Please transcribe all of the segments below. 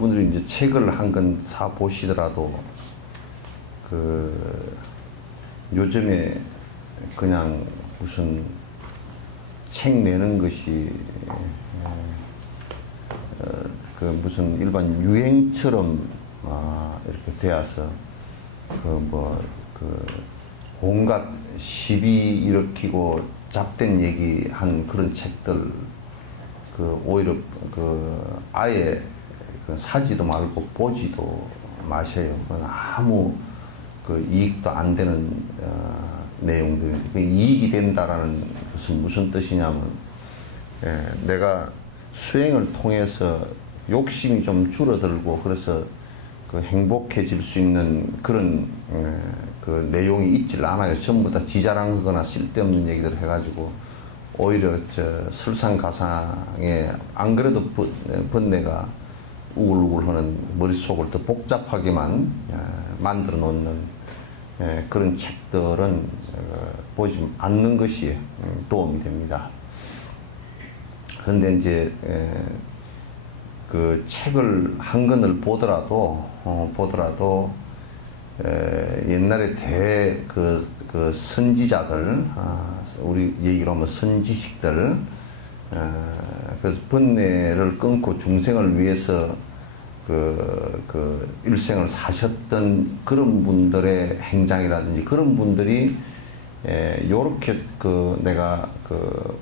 여러분들이 이제 책을 한 권 사 보시더라도 그 요즘에 그냥 무슨 책 내는 것이 그 무슨 일반 유행처럼 이렇게 되어서 그 온갖 시비 일으키고 잡된 얘기한 그런 책들 그 오히려 그 아예 그 사지도 말고 보지도 마셔요. 아무 그 이익도 안 되는 내용들. 이익이 된다라는 것은 무슨 뜻이냐면 내가 수행을 통해서 욕심이 좀 줄어들고 그래서 그 행복해질 수 있는 그런 그 내용이 있질 않아요. 전부 다 지자랑하거나 쓸데없는 얘기들 해가지고 오히려 설상가상에 안 그래도 번뇌가 우글우글하는 머릿속을 더 복잡하게만 만들어 놓는 그런 책들은 보지 않는 것이 도움이 됩니다. 그런데 이제 그 책을 한 권을 보더라도 옛날에 그 선지자들, 우리 얘기로 하면 선지식들, 그래서 번뇌를 끊고 중생을 위해서 그 일생을 사셨던 그런 분들의 행장이라든지 그런 분들이 요렇게 내가 그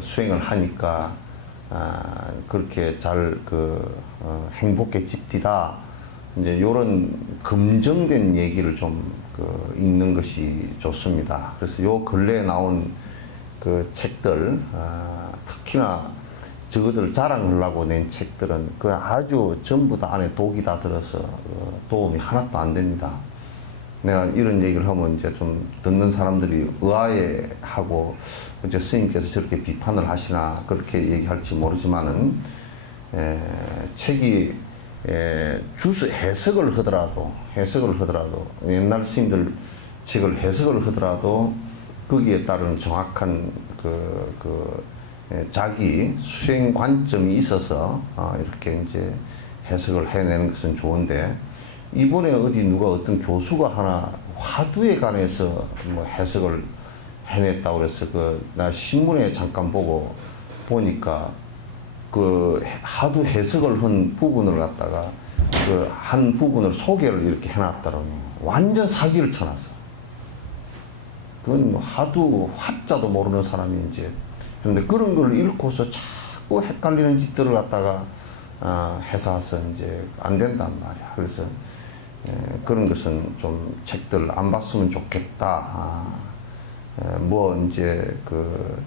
수행을 하니까 그렇게 잘 행복해집디다. 이제 요런 검증된 얘기를 좀 읽는 것이 좋습니다. 그래서 요 근래에 나온 그 책들, 특히나 저것들 자랑하려고 낸 책들은 그 아주 전부 다 안에 독이 다 들어서 도움이 하나도 안 됩니다. 내가 이런 얘기를 하면 이제 좀 듣는 사람들이 의아해하고 이제 스님께서 저렇게 비판을 하시나 그렇게 얘기할지 모르지만은 책이 주스 해석을 하더라도 옛날 스님들 책을 해석을 하더라도 거기에 따른 정확한 자기 수행 관점이 있어서 이렇게 이제 해석을 해내는 것은 좋은데 이번에 어디 누가 어떤 교수가 하나 화두에 관해서 뭐 해석을 해냈다고 그래서 나 신문에 잠깐 보니까 그 하도 해석을 한 부분을 갖다가 그 한 부분을 소개를 이렇게 해놨더라고요. 완전 사기를 쳐놨어. 그건 하도 화자도 모르는 사람이 이제 그런데 그런 걸 읽고서 자꾸 헷갈리는 짓들을 갖다가 해서 이제 안 된단 말이야. 그래서 그런 것은 좀 책들 안 봤으면 좋겠다. 뭐 이제 그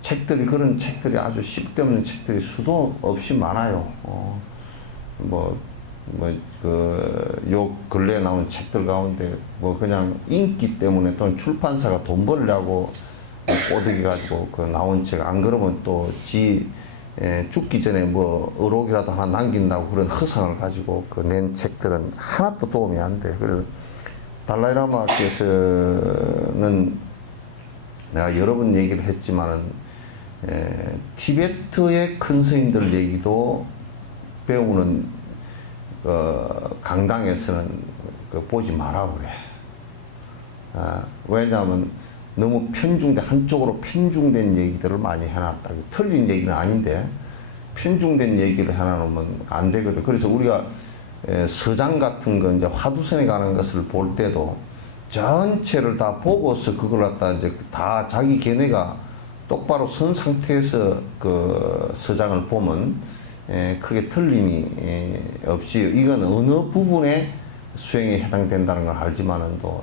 책들이 그런 책들이 아주 쓸데없는 책들이 수도 없이 많아요. 요 근래에 나온 책들 가운데 뭐 그냥 인기 때문에 또는 출판사가 돈 벌려고 오득이 가지고 나온 책 안 그러면 또 죽기 전에 뭐 의록이라도 하나 남긴다고 그런 허상을 가지고 낸 책들은 하나도 도움이 안 돼. 그래서 달라이라마께서는 내가 여러 번 얘기를 했지만은 티베트의 큰 스님들 얘기도 배우는 강당에서는 보지 마라 그래. 왜냐하면 너무 한쪽으로 편중된 얘기들을 많이 해놨다. 틀린 얘기는 아닌데 편중된 얘기를 해놔놓으면 안 되거든. 그래서 우리가 서장 같은 거 이제 화두선에 가는 것을 볼 때도 전체를 다 보고서 그걸 갖다 이제 다 자기 견해가 똑바로 선 상태에서 그 서장을 보면 크게 틀림이 없이 이건 어느 부분에 수행에 해당된다는 걸 알지만은 또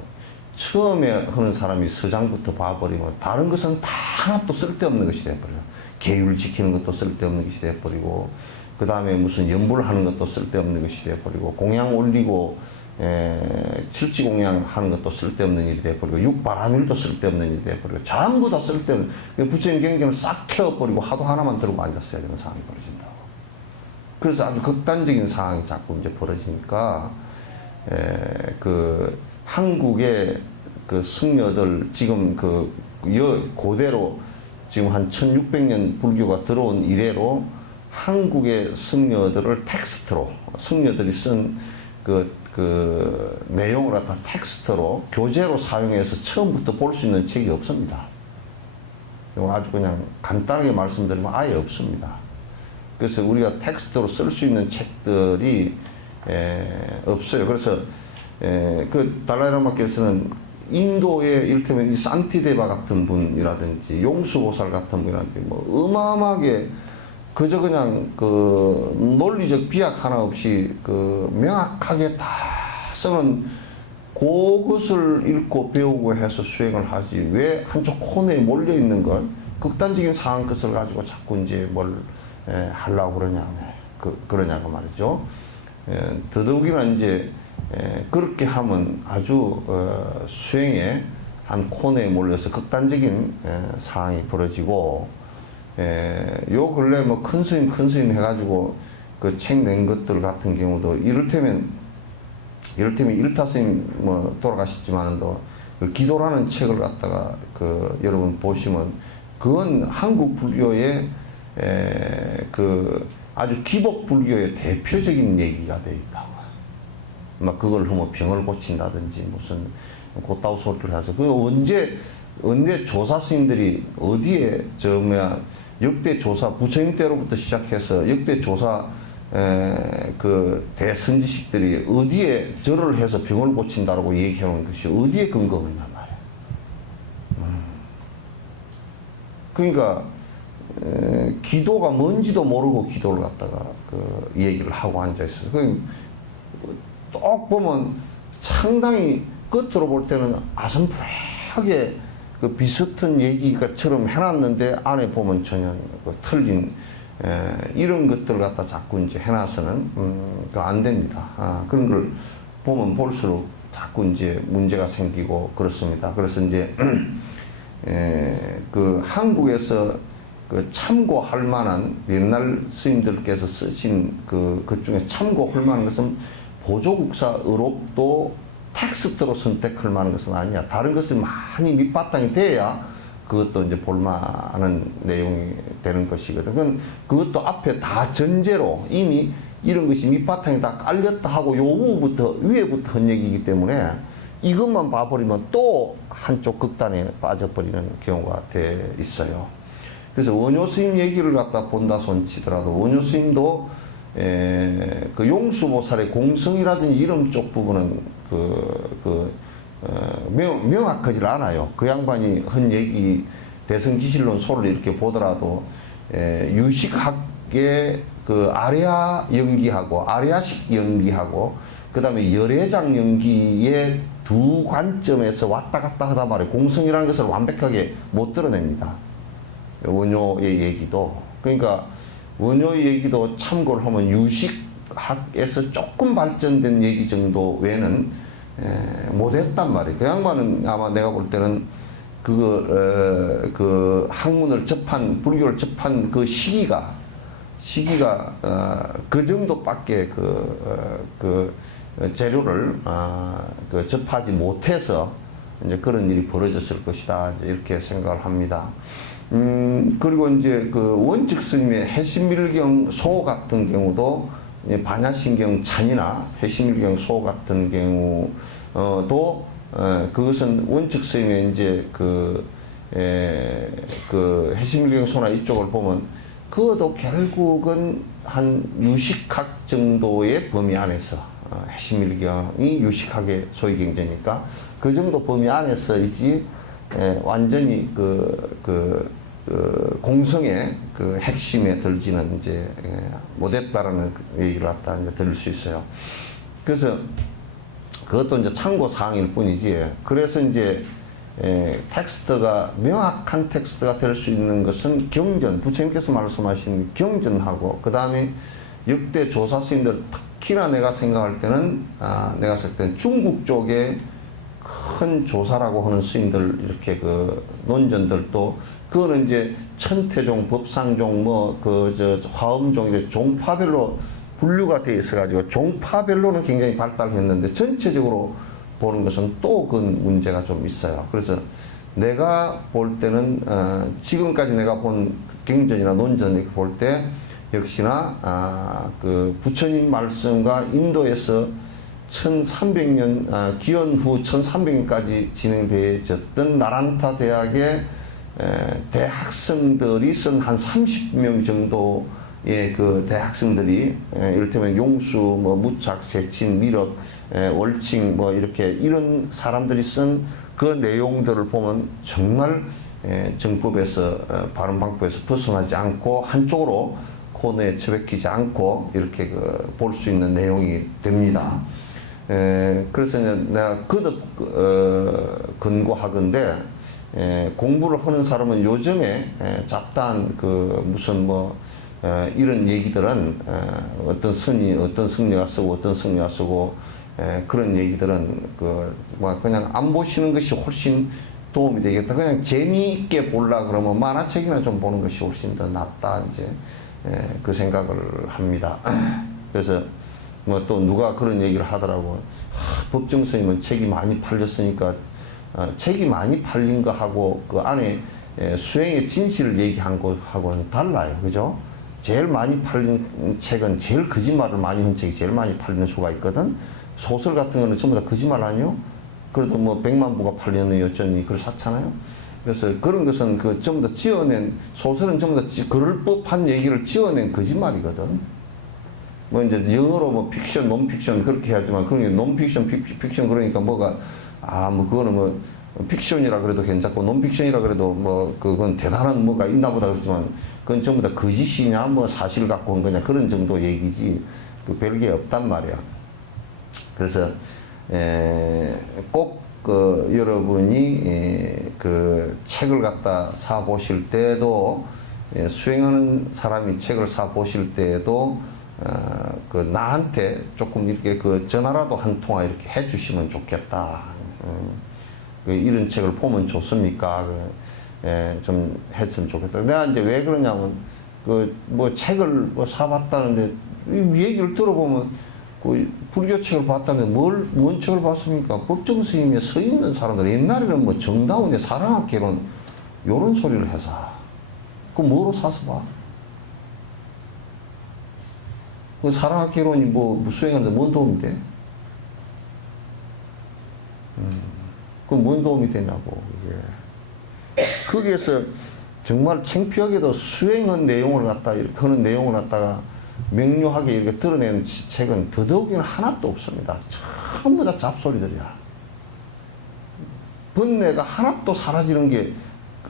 처음에 하는 사람이 서장부터 봐버리면 다른 것은 다 하나도 쓸데없는 것이 돼버려요. 계율 지키는 것도 쓸데없는 것이 돼버리고 그 다음에 무슨 연불하는 것도 쓸데없는 것이 돼버리고 공양 올리고 칠지공양 하는 것도 쓸데없는 일이 돼버리고 육바라밀도 쓸데없는 일이 돼버리고 전부 다 쓸데없는 부처님 경전을 싹 태워버리고 하도 하나만 들고 앉았어야 되는 상황이 벌어진다고. 그래서 아주 극단적인 상황이 자꾸 이제 벌어지니까 그 한국의 그 승려들 지금 고대로 지금 한 1600년 불교가 들어온 이래로 한국의 승려들을 텍스트로, 승려들이 쓴 그 내용을 갖다 텍스트로 교재로 사용해서 처음부터 볼 수 있는 책이 없습니다. 이거 아주 그냥 간단하게 말씀드리면 아예 없습니다. 그래서 우리가 텍스트로 쓸 수 있는 책들이 없어요. 그래서 그 달라이라마께서는 인도의 이를테면 이 산티데바 같은 분이라든지 용수보살 같은 분이라든지 뭐 어마어마하게 그저 그냥 그 논리적 비약 하나 없이 그 명확하게 다 쓰는 그것을 읽고 배우고 해서 수행을 하지 왜 한쪽 코너에 몰려 있는 건 극단적인 상황 것을 가지고 자꾸 이제 뭘 하려고 그러냐고 말이죠. 더더욱이나 이제 그렇게 하면 아주 수행에 한 코너에 몰려서 극단적인 상황이 벌어지고 요 근래 뭐 큰 스님 해가지고 그 책 낸 것들 같은 경우도 이를테면 일타 스님 뭐 돌아가셨지만도 그 기도라는 책을 갖다가 그 여러분 보시면 그건 한국 불교의 그 아주 기복 불교의 대표적인 얘기가 돼 있다. 막 그걸 뭐 병을 고친다든지 무슨 곧다우 소리를 해서 그 언제 조사 스님들이 어디에 역대 조사 부처님 때로부터 시작해서 역대 조사 그 대선지식들이 어디에 절을 해서 병을 고친다라고 얘기해 놓은 것이 어디에 근거가 있단 말이야. 그러니까 기도가 뭔지도 모르고 기도를 갖다가 그 얘기를 하고 앉아 있어. 딱 보면 상당히 끝으로 볼 때는 아슴푸레하게 그 비슷한 얘기가처럼 해놨는데 안에 보면 전혀 그 틀린 이런 것들을 갖다 자꾸 이제 해놔서는 안 됩니다. 그런 걸 보면 볼수록 자꾸 이제 문제가 생기고 그렇습니다. 그래서 이제 그 한국에서 그 참고할 만한 옛날 스님들께서 쓰신 그 중에 참고할 만한 것은 보조국사 의록도 텍스트로 선택할 만한 것은 아니야. 다른 것은 많이 밑바탕이 돼야 그것도 이제 볼만한 내용이 되는 것이거든. 그것도 앞에 다 전제로 이미 이런 것이 밑바탕이 다 깔렸다 하고 위에부터 한 얘기이기 때문에 이것만 봐버리면 또 한쪽 극단에 빠져버리는 경우가 돼 있어요. 그래서 원효 스님 얘기를 갖다 본다 손치더라도 원효 스님도 그 용수보살의 공성이라든지 이런 쪽 부분은 명확하지 않아요. 그 양반이 한 얘기 대승기실론 소를 이렇게 보더라도 유식학의 그 아리아 연기하고 아리아식 연기하고 그 다음에 열애장 연기의 두 관점에서 왔다 갔다 하다 말이에요. 공성이라는 것을 완벽하게 못 드러냅니다. 원효의 얘기도. 그러니까 원효의 얘기도 참고를 하면 유식학에서 조금 발전된 얘기 정도 외에는 못했단 말이에요. 그 양반은 아마 내가 볼 때는 그 학문을 접한, 불교를 접한 그 시기가 그 정도밖에 그 재료를 접하지 못해서 이제 그런 일이 벌어졌을 것이다. 이렇게 생각을 합니다. 그리고 이제 그 원측 스님의 해심밀경 소 같은 경우도 반야신경 찬이나 해심밀경 소 같은 경우도 그것은 원측 스님의 이제 그 해심밀경 소나 이쪽을 보면 그것도 결국은 한 유식학 정도의 범위 안에서 해심밀경이 유식학의 소위 경제니까 그 정도 범위 안에서이지 완전히 공성의 그 핵심에 들지는 이제 못했다라는 얘기를 갖다 이제 들을 수 있어요. 그래서 그것도 이제 참고 사항일 뿐이지. 그래서 이제 텍스트가 명확한 텍스트가 될 수 있는 것은 경전, 부처님께서 말씀하신 경전하고 그 다음에 역대 조사 스님들 특히나 내가 생각할 때는 내가 쓸 때는 중국 쪽에 큰 조사라고 하는 스님들 이렇게 그 논전들도 그거는 이제 천태종, 법상종, 화엄종 이제 종파별로 분류가 되어 있어가지고 종파별로는 굉장히 발달했는데 전체적으로 보는 것은 또 그 문제가 좀 있어요. 그래서 내가 볼 때는 지금까지 내가 본 경전이나 논전 이렇게 볼 때 역시나 그 부처님 말씀과 인도에서 1300년 기원 후 1300년까지 진행되어졌던 나란타 대학의 대학생들이 쓴 한 30명 정도의 그 대학생들이 이를테면 용수, 뭐 무착, 세친, 밀업, 월칭 뭐 이렇게 이런 사람들이 쓴 그 내용들을 보면 정말 정법에서 바른 방법에서 벗어나지 않고 한쪽으로 코너에 처박히지 않고 이렇게 볼 수 있는 내용이 됩니다. 그래서 내가 거듭 근거하건대 공부를 하는 사람은 요즘에 잡다한 그 무슨 뭐 이런 얘기들은 어떤 승려가 쓰고 어떤 승려가 쓰고 그런 얘기들은 그냥 안 보시는 것이 훨씬 도움이 되겠다. 그냥 재미있게 보려 그러면 만화책이나 좀 보는 것이 훨씬 더 낫다 이제 그 생각을 합니다. 그래서 뭐 또 누가 그런 얘기를 하더라고. 법정 스님은 책이 많이 팔렸으니까 책이 많이 팔린 거하고 그 안에 수행의 진실을 얘기한 거하고는 달라요. 그죠? 제일 많이 팔린 책은 제일 거짓말을 많이 한 책이 제일 많이 팔리는 수가 있거든. 소설 같은 거는 전부 다 거짓말 아니요? 그래도 뭐 100만 부가 팔렸는 여전히 그렇잖아요. 그래서 그런 것은 그 전부 다 지어낸 소설은 전부 다 그럴 법한 얘기를 지어낸 거짓말이거든. 뭐 이제 영어로 뭐 픽션, 논픽션 그렇게 하지만 그게 논픽션, 픽션 그러니까 뭐가 뭐 그거는 뭐 픽션이라 그래도 괜찮고 논픽션이라 그래도 뭐 그건 대단한 뭐가 있나 보다 그렇지만 그건 전부 다 거짓이냐 뭐 사실 갖고 한 거냐 그런 정도 얘기지 그 별게 없단 말이야. 그래서 꼭 여러분이 그 책을 갖다 사 보실 때도 수행하는 사람이 책을 사 보실 때에도 그 나한테 조금 이렇게 그 전화라도 한 통화 이렇게 해주시면 좋겠다. 이런 책을 보면 좋습니까? 좀 했으면 좋겠다. 내가 이제 왜 그러냐면 그 뭐 책을 뭐 사봤다는데 이 얘기를 들어보면 그 불교 책을 봤다는데 뭔 책을 봤습니까? 법정 스님에 서 있는 사람들 옛날에는 뭐 정다운의 사랑학개론 요런 소리를 해서 그 뭐로 사서 봐? 그 사랑학개론이 뭐 수행하는데 뭔 도움이 돼? 그 뭔 도움이 되냐고. 이게. 거기에서 정말 창피하게도 수행한 내용을 갖다 이렇게 하는 내용을 갖다가 명료하게 이렇게 드러낸 책은 더더욱이나 하나도 없습니다. 전부 다 잡소리들이야. 번뇌가 하나도 사라지는 게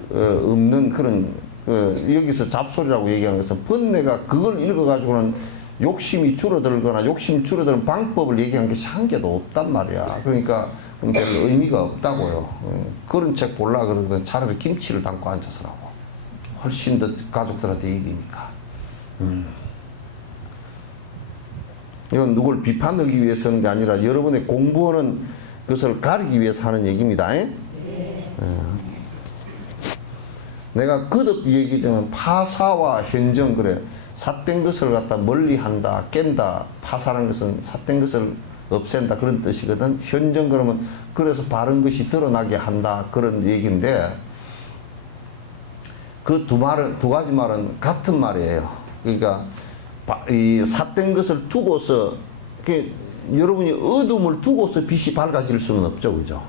없는 그런 여기서 잡소리라고 얘기하는 것은 번뇌가 그걸 읽어가지고는 욕심이 줄어들거나 욕심 줄어드는 방법을 얘기한 것이 한 개도 없단 말이야. 그러니까 별 의미가 없다고요. 그런 책 보려고 그러면 차라리 김치를 담고 앉아서라고. 훨씬 더 가족들한테 이기니까. 이건 누굴 비판하기 위해서 하는 게 아니라 여러분의 공부하는 것을 가리기 위해서 하는 얘기입니다. 내가 거듭 얘기하자면 파사와 현정 그래. 삿된 것을 갖다 멀리한다, 깬다. 파사라는 것은 삿된 것을 없앤다 그런 뜻이거든. 현정 그러면 그래서 바른 것이 드러나게 한다 그런 얘기인데 그 두 가지 말은 같은 말이에요. 그러니까 이 삿된 것을 두고서 여러분이 어둠을 두고서 빛이 밝아질 수는 없죠, 그죠?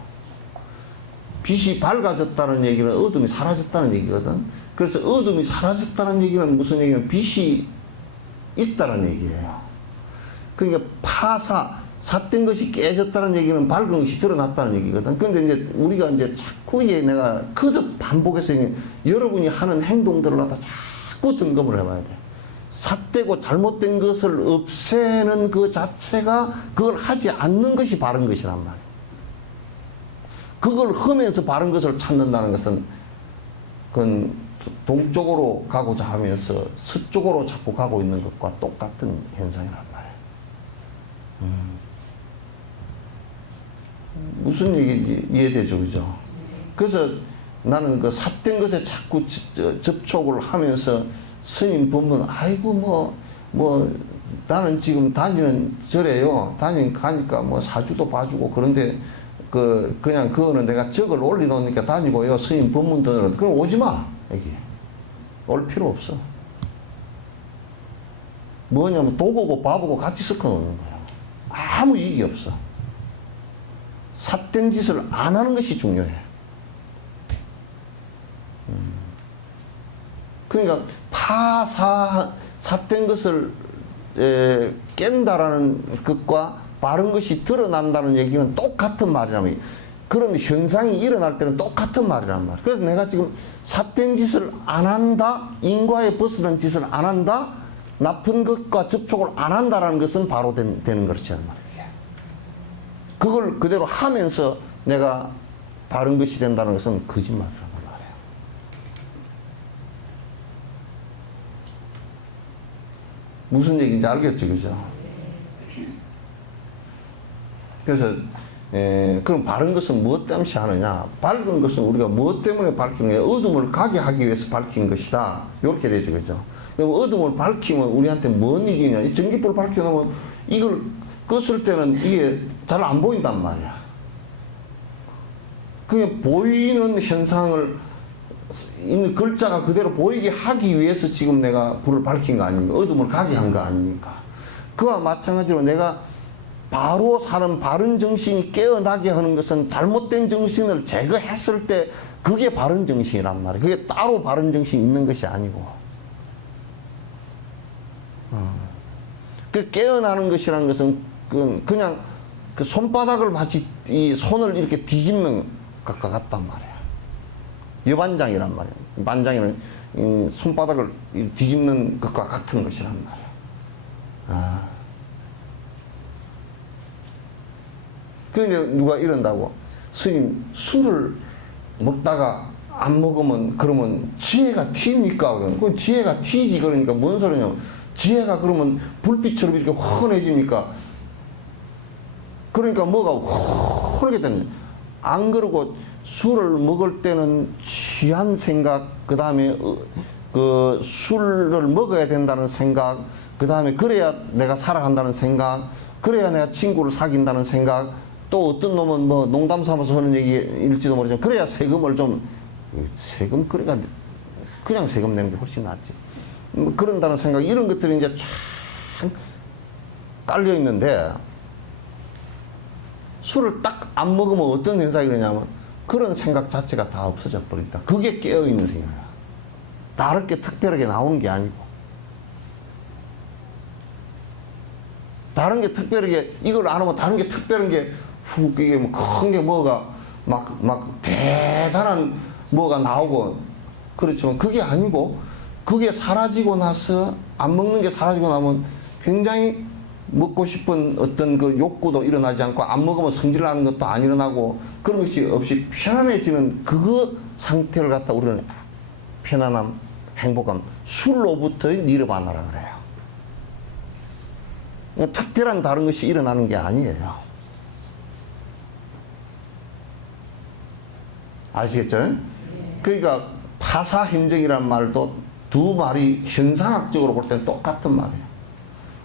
빛이 밝아졌다는 얘기는 어둠이 사라졌다는 얘기거든. 그래서 어둠이 사라졌다는 얘기는 무슨 얘기냐면 빛이 있다는 얘기예요. 그러니까 삿된 것이 깨졌다는 얘기는 밝은 것이 드러났다는 얘기거든. 근데 이제 우리가 이제 자꾸 내가 거듭 반복해서 여러분이 하는 행동들을 갖다 자꾸 점검을 해봐야 돼. 삿되고 잘못된 것을 없애는 그 자체가 그걸 하지 않는 것이 바른 것이란 말이야. 그걸 하면서 바른 것을 찾는다는 것은 그건 동쪽으로 가고자 하면서 서쪽으로 자꾸 가고 있는 것과 똑같은 현상이란 말이에요. 무슨 얘기인지 이해되죠, 그죠? 그래서 나는 그 삿된 것에 자꾸 접촉을 하면서 스님 보면 아이고 나는 지금 다니는 절에요. 가니까 뭐 사주도 봐주고 그런데 그냥 그거는 내가 적을 올려놓으니까 다니고요. 스님 법문 들으러 그럼 오지 마. 여기 올 필요 없어. 뭐냐면 독하고 바보고 같이 섞어 놓는 거야. 아무 이익이 없어. 삿된 짓을 안 하는 것이 중요해. 그러니까 삿된 것을 깬다라는 것과 바른 것이 드러난다는 얘기는 똑같은 말이라면, 그런 현상이 일어날 때는 똑같은 말이란 말이야. 그래서 내가 지금 삿된 짓을 안 한다, 인과에 벗어난 짓을 안 한다, 나쁜 것과 접촉을 안 한다라는 것은 바로 되는 것이란 말이야. 그걸 그대로 하면서 내가 바른 것이 된다는 것은 거짓말이란 말이야. 무슨 얘기인지 알겠죠, 그죠? 그래서 그럼 바른 것은 무엇 때문에 하느냐? 밝은 것은 우리가 무엇 때문에 밝히는 거야? 어둠을 가게 하기 위해서 밝힌 것이다. 이렇게 되죠, 그죠? 그럼 어둠을 밝히면 우리한테 뭔 이익이냐? 이 전기불을 밝혀놓으면 이걸 껐을 때는 이게 잘 안 보인단 말이야. 그게 보이는 현상을, 있는 글자가 그대로 보이게 하기 위해서 지금 내가 불을 밝힌 거 아닙니까? 어둠을 가게 한 거 아닙니까? 그와 마찬가지로 내가 바로 사는 바른 정신이 깨어나게 하는 것은 잘못된 정신을 제거했을 때 그게 바른 정신이란 말이에요. 그게 따로 바른 정신이 있는 것이 아니고. 그 깨어나는 것이라는 것은 그냥 그 손바닥을 마치 이 손을 이렇게 뒤집는 것과 같단 말이야. 여반장이란 말이야. 반장이는 손바닥을 뒤집는 것과 같은 것이란 말이야. 그런데 누가 이런다고, 스님 술을 먹다가 안 먹으면 그러면 지혜가 튑니까? 그건 지혜가 튀지. 그러니까 뭔 소리냐면, 지혜가 그러면 불빛처럼 이렇게 환해집니까? 그러니까 뭐가 환하게 되는 거야. 안 그러고 술을 먹을 때는 취한 생각, 그 다음에 그 술을 먹어야 된다는 생각, 그 다음에 그래야 내가 살아간다는 생각, 그래야 내가 친구를 사귄다는 생각, 또 어떤 놈은 뭐 농담 삼아서 하는 얘기일지도 모르지만 그래야 세금을 좀, 세금 그래가 그냥 세금 내는 게 훨씬 낫지. 뭐 그런다는 생각, 이런 것들이 이제 참 깔려 있는데, 술을 딱 안 먹으면 어떤 현상이 되냐면 그런 생각 자체가 다 없어져 버린다. 그게 깨어있는 생각이야. 다르게 특별하게 나오는 게 아니고, 다른 게 특별하게, 이걸 안 하면 다른 게 특별한 게 이게 뭐 큰 게 뭐가 막 대단한 뭐가 나오고, 그렇지만 그게 아니고, 그게 사라지고 나서, 안 먹는 게 사라지고 나면 굉장히 먹고 싶은 어떤 그 욕구도 일어나지 않고, 안 먹으면 성질나는 것도 안 일어나고, 그런 것이 없이 편안해지는 그 상태를 갖다 우리는 편안함, 행복함, 술로부터의 니르바나라 그래요. 그러니까 특별한 다른 것이 일어나는 게 아니에요. 아시겠죠? 그러니까 파사행정이란 말도 두 말이 현상학적으로 볼 때는 똑같은 말이에요.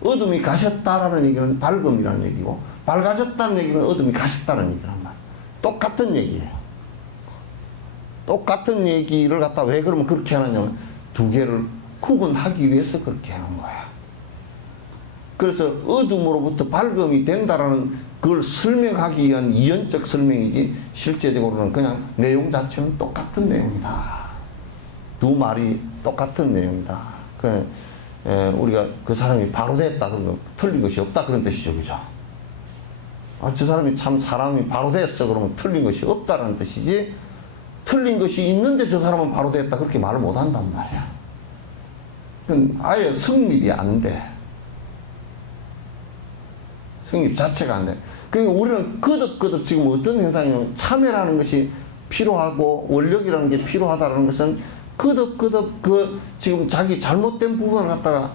어둠이 가셨다라는 얘기는 밝음이라는 얘기고, 밝아졌다는 얘기는 어둠이 가셨다는 얘기란 말. 똑같은 얘기예요. 똑같은 얘기를 갖다 왜 그러면 그렇게 하느냐면 두 개를 구분하기 위해서 그렇게 하는 거야. 그래서 어둠으로부터 밝음이 된다라는 그걸 설명하기 위한 이언적 설명이지, 실제적으로는 그냥 내용 자체는 똑같은 내용이다. 두 말이 똑같은 내용이다. 우리가 그 사람이 바로 됐다 그러면 틀린 것이 없다 그런 뜻이죠, 그죠? 저 사람이 참 사람이 바로 됐어 그러면 틀린 것이 없다라는 뜻이지, 틀린 것이 있는데 저 사람은 바로 됐다 그렇게 말을 못 한단 말이야. 그건 아예 성립이 안 돼. 성립 자체가 안 돼. 그러니까 우리는 거듭거듭 지금 어떤 현상이냐면, 참회라는 것이 필요하고 원력이라는 게 필요하다는 것은 거듭거듭 지금 자기 잘못된 부분을 갖다가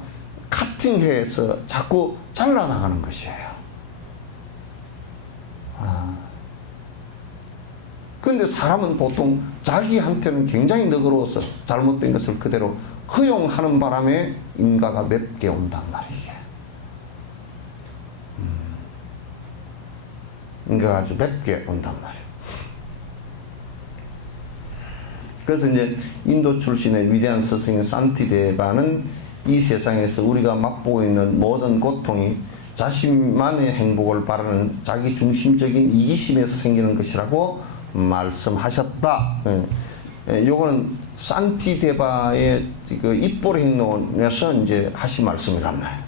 카팅해서 자꾸 잘라나가는 것이에요. 그런데 사람은 보통 자기한테는 굉장히 너그러워서 잘못된 것을 그대로 허용하는 바람에 인과가 맵게 온단 말이에요. 인과가 아주 맵게 온단 말이에요. 그래서 이제 인도 출신의 위대한 스승인 산티데바는 이 세상에서 우리가 맛보고 있는 모든 고통이 자신만의 행복을 바라는 자기 중심적인 이기심에서 생기는 것이라고 말씀하셨다. 요거는 산티데바의 그 입보리 행론에서 이제 하신 말씀이란 말이에요.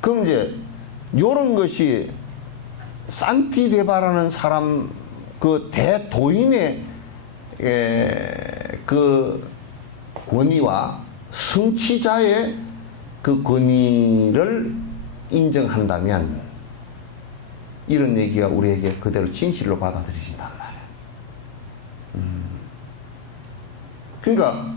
그럼 이제 요런 것이 산티데바라는 사람 그 대도인의 그 권위와 성취자의 그 권위를 인정한다면 이런 얘기가 우리에게 그대로 진실로 받아들여진단 말이에요. 그러니까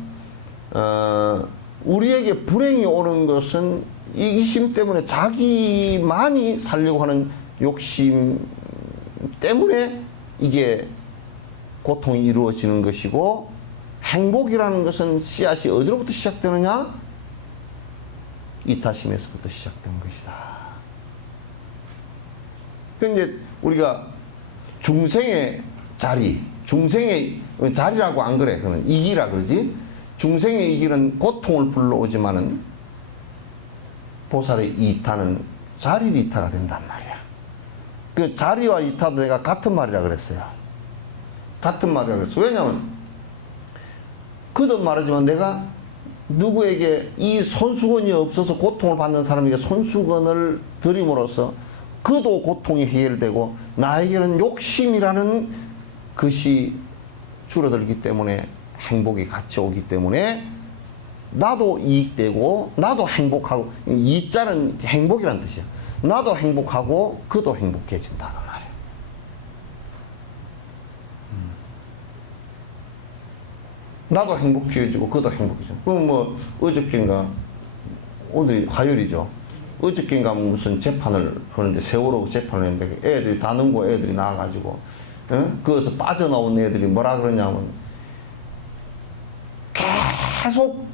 우리에게 불행이 오는 것은 이기심 때문에 자기만이 살려고 하는 욕심 때문에 이게 고통이 이루어지는 것이고, 행복이라는 것은 씨앗이 어디로부터 시작되느냐? 이타심에서부터 시작된 것이다. 그런데 우리가 중생의 자리, 중생의 자리라고 안 그래. 그러면 이기라 그러지. 중생의 이기는 고통을 불러오지만은 보살의 이타는 자리 이타가 된단 말이야. 그 자리와 이타도 내가 같은 말이라 그랬어요. 같은 말이라 그랬어. 왜냐면 그도 말하지만 내가 누구에게 이 손수건이 없어서 고통을 받는 사람에게 손수건을 드림으로써 그도 고통이 해결되고 나에게는 욕심이라는 것이 줄어들기 때문에 행복이 같이 오기 때문에 나도 이익되고 나도 행복하고, 이자는 행복이라는 뜻이야. 나도 행복하고 그도 행복해진다는 말이야. 나도 행복해지고 그도 행복해져. 그럼 뭐 어저께인가, 오늘이 화요일이죠. 어저께인가 무슨 재판을 하는데, 세월호 재판을 했는데 애들이 다능고 애들이 나와가지고 거기서 빠져나온 애들이 뭐라 그러냐면 계속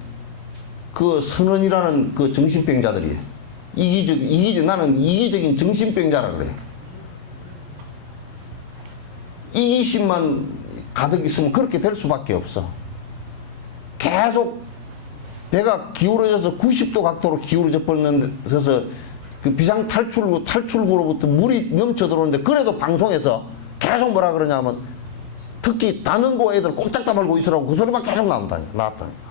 그 선언이라는 그 정신병자들이 나는 이기적인 정신병자라 그래. 이기심만 가득 있으면 그렇게 될 수밖에 없어. 계속 배가 기울어져서 90도 각도로 기울어져 버렸는데서 그 비상 탈출구로부터 물이 넘쳐 들어오는데, 그래도 방송에서 계속 뭐라 그러냐면 특히 다능고 애들 꼼짝 다물고 있으라고 그 소리만 계속 나왔다니까.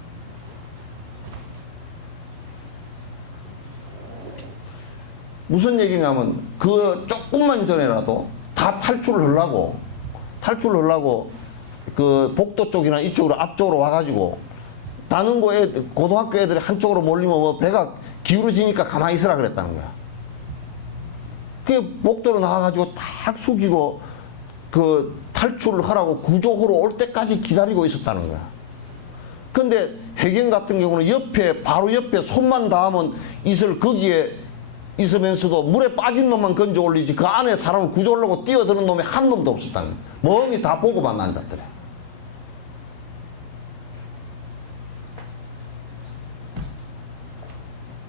무슨 얘기냐면 그 조금만 전에라도 다 탈출을 하려고 그 복도 쪽이나 이쪽으로 앞쪽으로 와가지고 다능고 고등학교 애들이 한쪽으로 몰리면 뭐 배가 기울어지니까 가만히 있으라 그랬다는 거야. 그 복도로 나와가지고 탁 숙이고 그 탈출을 하라고 구조호로 올 때까지 기다리고 있었다는 거야. 근데 해경 같은 경우는 바로 옆에 손만 닿으면 있을 거기에 있으면서도 물에 빠진 놈만 건져 올리지 그 안에 사람을 구조하려고 뛰어드는 놈이 한 놈도 없었다는 거야. 멍이 다 보고만 앉았더래.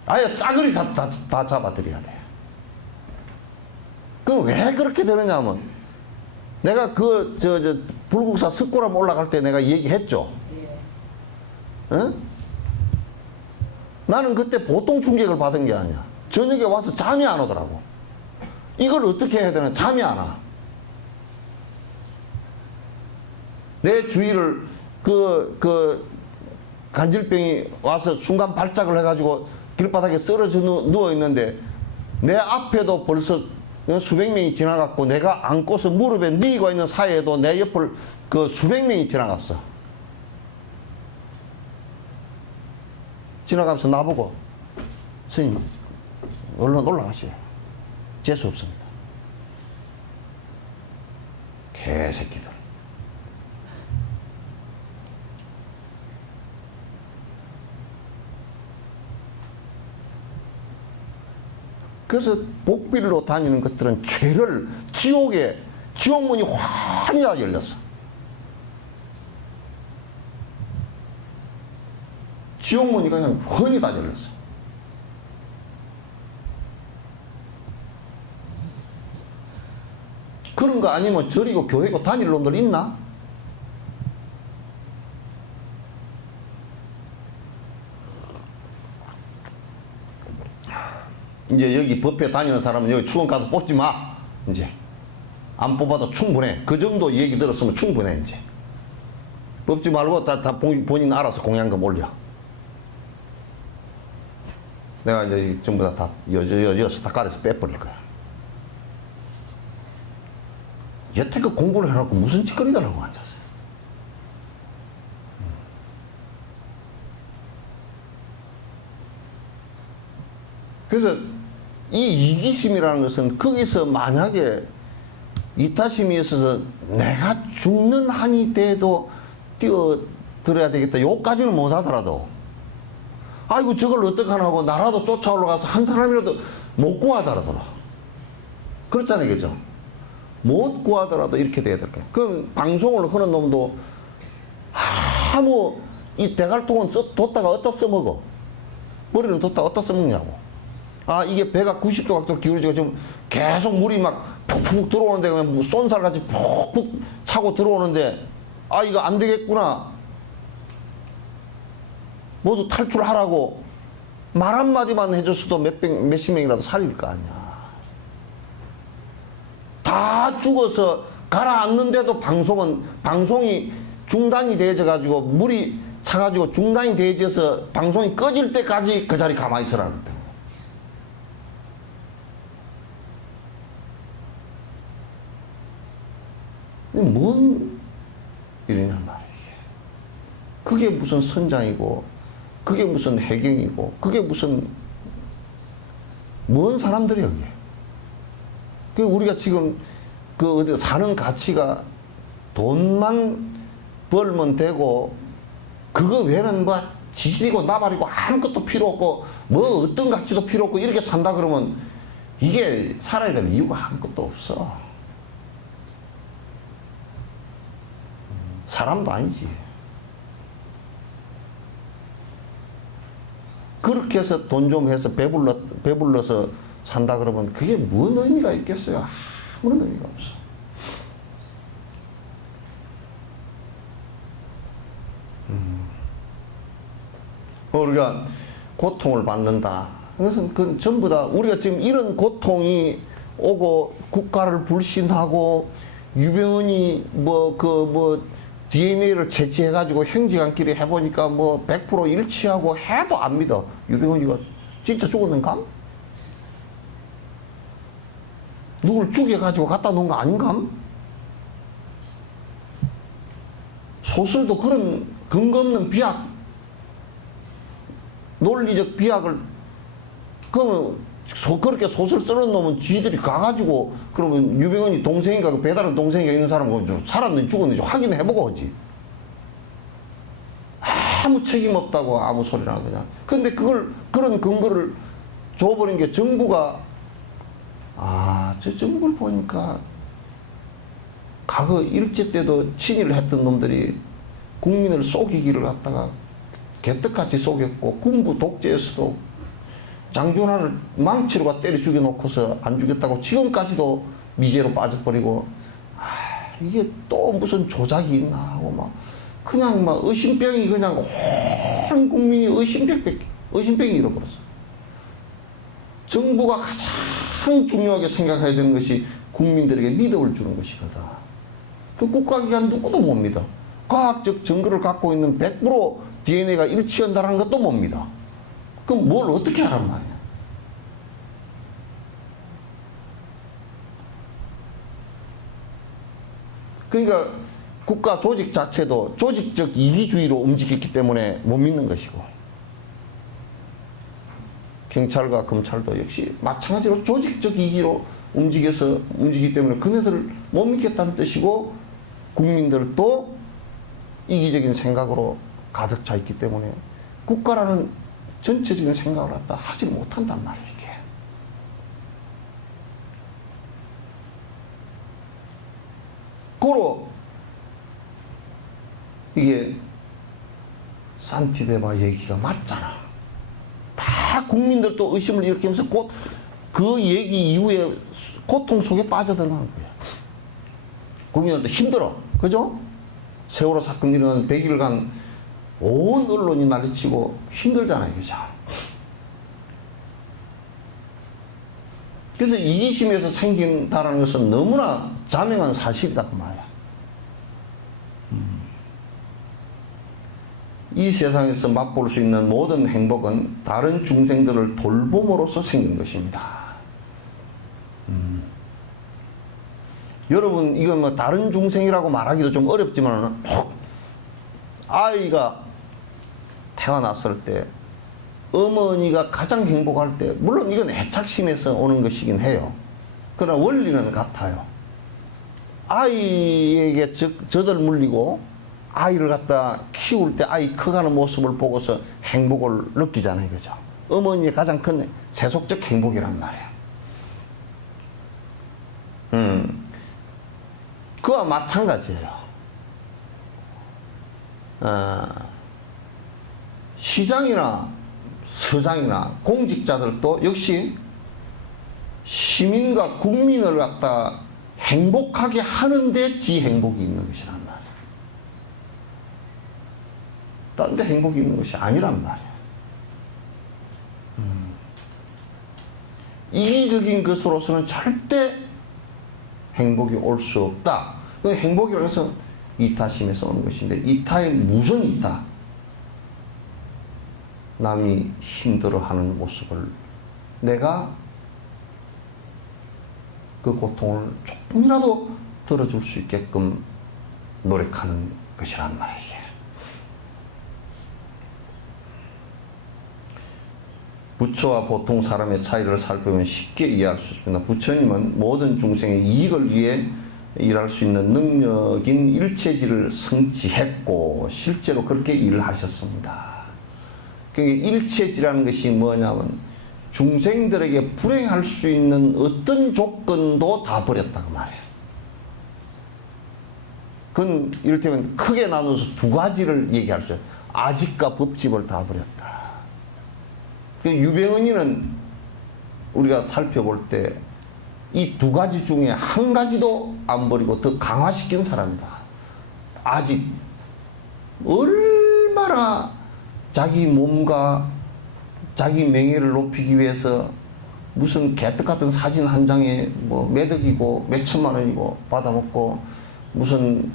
아예 싸그리 다 잡아들여야 돼. 그 왜 그렇게 되느냐 하면, 내가 불국사 석고람 올라갈 때 내가 얘기했죠. 응? 나는 그때 보통 충격을 받은 게 아니야. 저녁에 와서 잠이 안 오더라고. 이걸 어떻게 해야 되나? 잠이 안 와. 내 주위를 간질병이 와서 순간 발작을 해가지고 길바닥에 쓰러져 누워 있는데, 내 앞에도 벌써 수백 명이 지나갔고, 내가 안고서 무릎에 뉘고 있는 사이에도 내 옆을 그 수백 명이 지나갔어. 지나가면서 나보고, 스님, 얼른 올라가시오. 재수 없습니다. 개새끼들. 그래서 복빌로 다니는 것들은 죄를, 지옥문이 환히 다 열렸어. 지옥문이 그냥 환히 다 열렸어. 그런 거 아니면 절이고 교회고 다닐 놈들 있나? 이제 여기 법회 다니는 사람은 여기 추원 가서 뽑지 마. 이제. 안 뽑아도 충분해. 그 정도 얘기 들었으면 충분해, 이제. 뽑지 말고 다 본인 알아서 공약금 올려. 내가 이제 전부 다 여져서 다 가려서 빼버릴 거야. 여태껏 공부를 해놓고 무슨 짓거리다라고 앉았어요. 그래서 이 이기심이라는 것은 거기서 만약에 이타심이 있어서 내가 죽는 한이 돼도 뛰어들어야 되겠다. 요까지는 못하더라도 아이고 저걸 어떡하나 하고 나라도 쫓아 올라가서 한 사람이라도 못 구하더라도 그렇잖아요. 그죠? 못 구하더라도 이렇게 돼야 될 거야. 그럼 방송을 하는 놈도 아무 이 대갈통은 뒀다가 어디다 써먹어. 머리는 뒀다가 어디다 써먹냐고. 아 이게 배가 90도 각도로 기울어지고 지금 계속 물이 막 푹푹 들어오는데 그냥 쏜살같이 푹푹 차고 들어오는데 아 이거 안 되겠구나. 모두 탈출하라고 말 한마디만 해줬어도 몇십 명이라도 살릴 거 아니야. 다 죽어서 가라앉는데도 방송이 중단이 되어져가지고 물이 차가지고 중단이 되어져서 방송이 꺼질 때까지 그 자리 가만히 있으라는 거야. 뭔 일이냐 말이야. 그게 무슨 선장이고 그게 무슨 해경이고 그게 무슨 뭔 사람들이야 그게. 그 우리가 지금 그 어디 사는 가치가 돈만 벌면 되고 그거 외에는 뭐 지질이고 나발이고 아무것도 필요 없고 뭐 어떤 가치도 필요 없고 이렇게 산다 그러면 이게 살아야 될 이유가 아무것도 없어. 사람도 아니지. 그렇게 해서 돈 좀 해서 배불러서 산다 그러면 그게 뭔 의미가 있겠어요? 아무런 의미가 없어. 우리가 고통을 받는다. 그것은 그 전부 다 우리가 지금 이런 고통이 오고 국가를 불신하고 유병헌이 DNA를 채취해가지고 행지간길에 해보니까 100% 일치하고 해도 안 믿어. 유병헌이가 진짜 죽었는가? 누굴 죽여가지고 갖다 놓은 거 아닌가? 소설도 그런 근거 없는 비약, 논리적 비약을, 그러면 그렇게 소설 쓰는 놈은 지들이 가가지고, 그러면 유병헌이 동생인가, 그 배다른 동생이가 있는 사람은 좀 살았는지 죽었는지 확인해보고 하지. 아무 책임 없다고 아무 소리나 그냥. 근데 그런 근거를 줘버린 게 정부가, 저 정부를 보니까 과거 일제 때도 친일을 했던 놈들이 국민을 속이기를 갖다가 개떡같이 속였고, 군부 독재에서도 장준하를 망치로가 때려 죽여놓고서 안 죽였다고 지금까지도 미제로 빠져버리고, 이게 또 무슨 조작이 있나 하고 그냥 의심병이 그냥 온 국민이 의심병이 잃어버렸어. 정부가 가장 중요하게 생각해야 되는 것이 국민들에게 믿음을 주는 것이거든. 그 국가기관 누구도 못 믿어. 과학적 증거를 갖고 있는 100% DNA가 일치한다는 것도 못 믿어. 그럼 뭘 어떻게 하란 말이야. 그러니까 국가 조직 자체도 조직적 이기주의로 움직였기 때문에 못 믿는 것이고, 경찰과 검찰도 역시 마찬가지로 조직적 이기로 움직이기 때문에 그네들을 못 믿겠다는 뜻이고, 국민들도 이기적인 생각으로 가득 차 있기 때문에 국가라는 전체적인 생각을 갖다 하지 못한단 말이에요, 이게. 고로 이게 산티베마 얘기가 맞잖아. 다 국민들도 의심을 일으키면서 곧 그 얘기 이후에 고통 속에 빠져들어가는 거야. 국민들도 힘들어. 그죠? 세월호 사건 일어난 100일간 온 언론이 난리치고 힘들잖아요. 그죠? 그래서 이기심에서 생긴다는 것은 너무나 자명한 사실이다 그 말이야. 이 세상에서 맛볼 수 있는 모든 행복은 다른 중생들을 돌봄으로써 생긴 것입니다. 여러분 이건 뭐 다른 중생이라고 말하기도 좀 어렵지만 아이가 태어났을 때 어머니가 가장 행복할 때, 물론 이건 애착심에서 오는 것이긴 해요. 그러나 원리는 같아요. 아이에게 젖을 물리고 아이를 갖다 키울 때 아이 커가는 모습을 보고서 행복을 느끼잖아요. 그죠? 어머니의 가장 큰 세속적 행복이란 말이에요. 그와 마찬가지예요. 시장이나 서장이나 공직자들도 역시 시민과 국민을 갖다 행복하게 하는데 지 행복이 있는 것이란 말이에요. 딴 데 행복이 있는 것이 아니란 말이에요. 이기적인 것으로서는 절대 행복이 올 수 없다. 그 행복이라고 해서 이타심에서 오는 것인데, 이타의 무슨 이타? 남이 힘들어하는 모습을 내가 그 고통을 조금이라도 덜어줄 수 있게끔 노력하는 것이란 말이에요. 부처와 보통 사람의 차이를 살펴보면 쉽게 이해할 수 있습니다. 부처님은 모든 중생의 이익을 위해 일할 수 있는 능력인 일체지를 성취했고 실제로 그렇게 일을 하셨습니다. 그러니까 일체지라는 것이 뭐냐면 중생들에게 불행할 수 있는 어떤 조건도 다 버렸다 그 말이에요. 그건 이를테면 크게 나눠서 두 가지를 얘기할 수 있어요. 아집과 법집을 다 버렸다. 유병언니는 우리가 살펴볼 때 이 두 가지 중에 한 가지도 안 버리고 더 강화시킨 사람이다. 아집. 얼마나 자기 몸과 자기 명예를 높이기 위해서 무슨 개떡 같은 사진 한 장에 뭐 매덕이고 몇천만 원이고 받아먹고, 무슨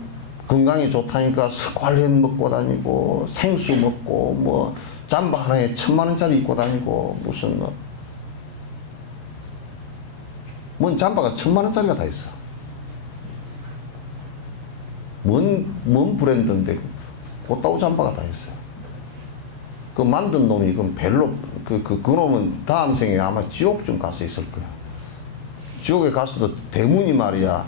건강에 좋다니까 스ኳ렌 먹고 다니고 생수 먹고 뭐 잠바 하나에 1000만 원짜리 입고 다니고, 무슨 뭔 잠바가 1000만 원짜리가 다 있어. 뭔 브랜드인데 그따구 잠바가 다 있어요. 그 만든 놈이 그럼 별로 그 놈은 다음 생에 아마 지옥 좀 가서 있을 거야. 지옥에 가서도 대문이 말이야.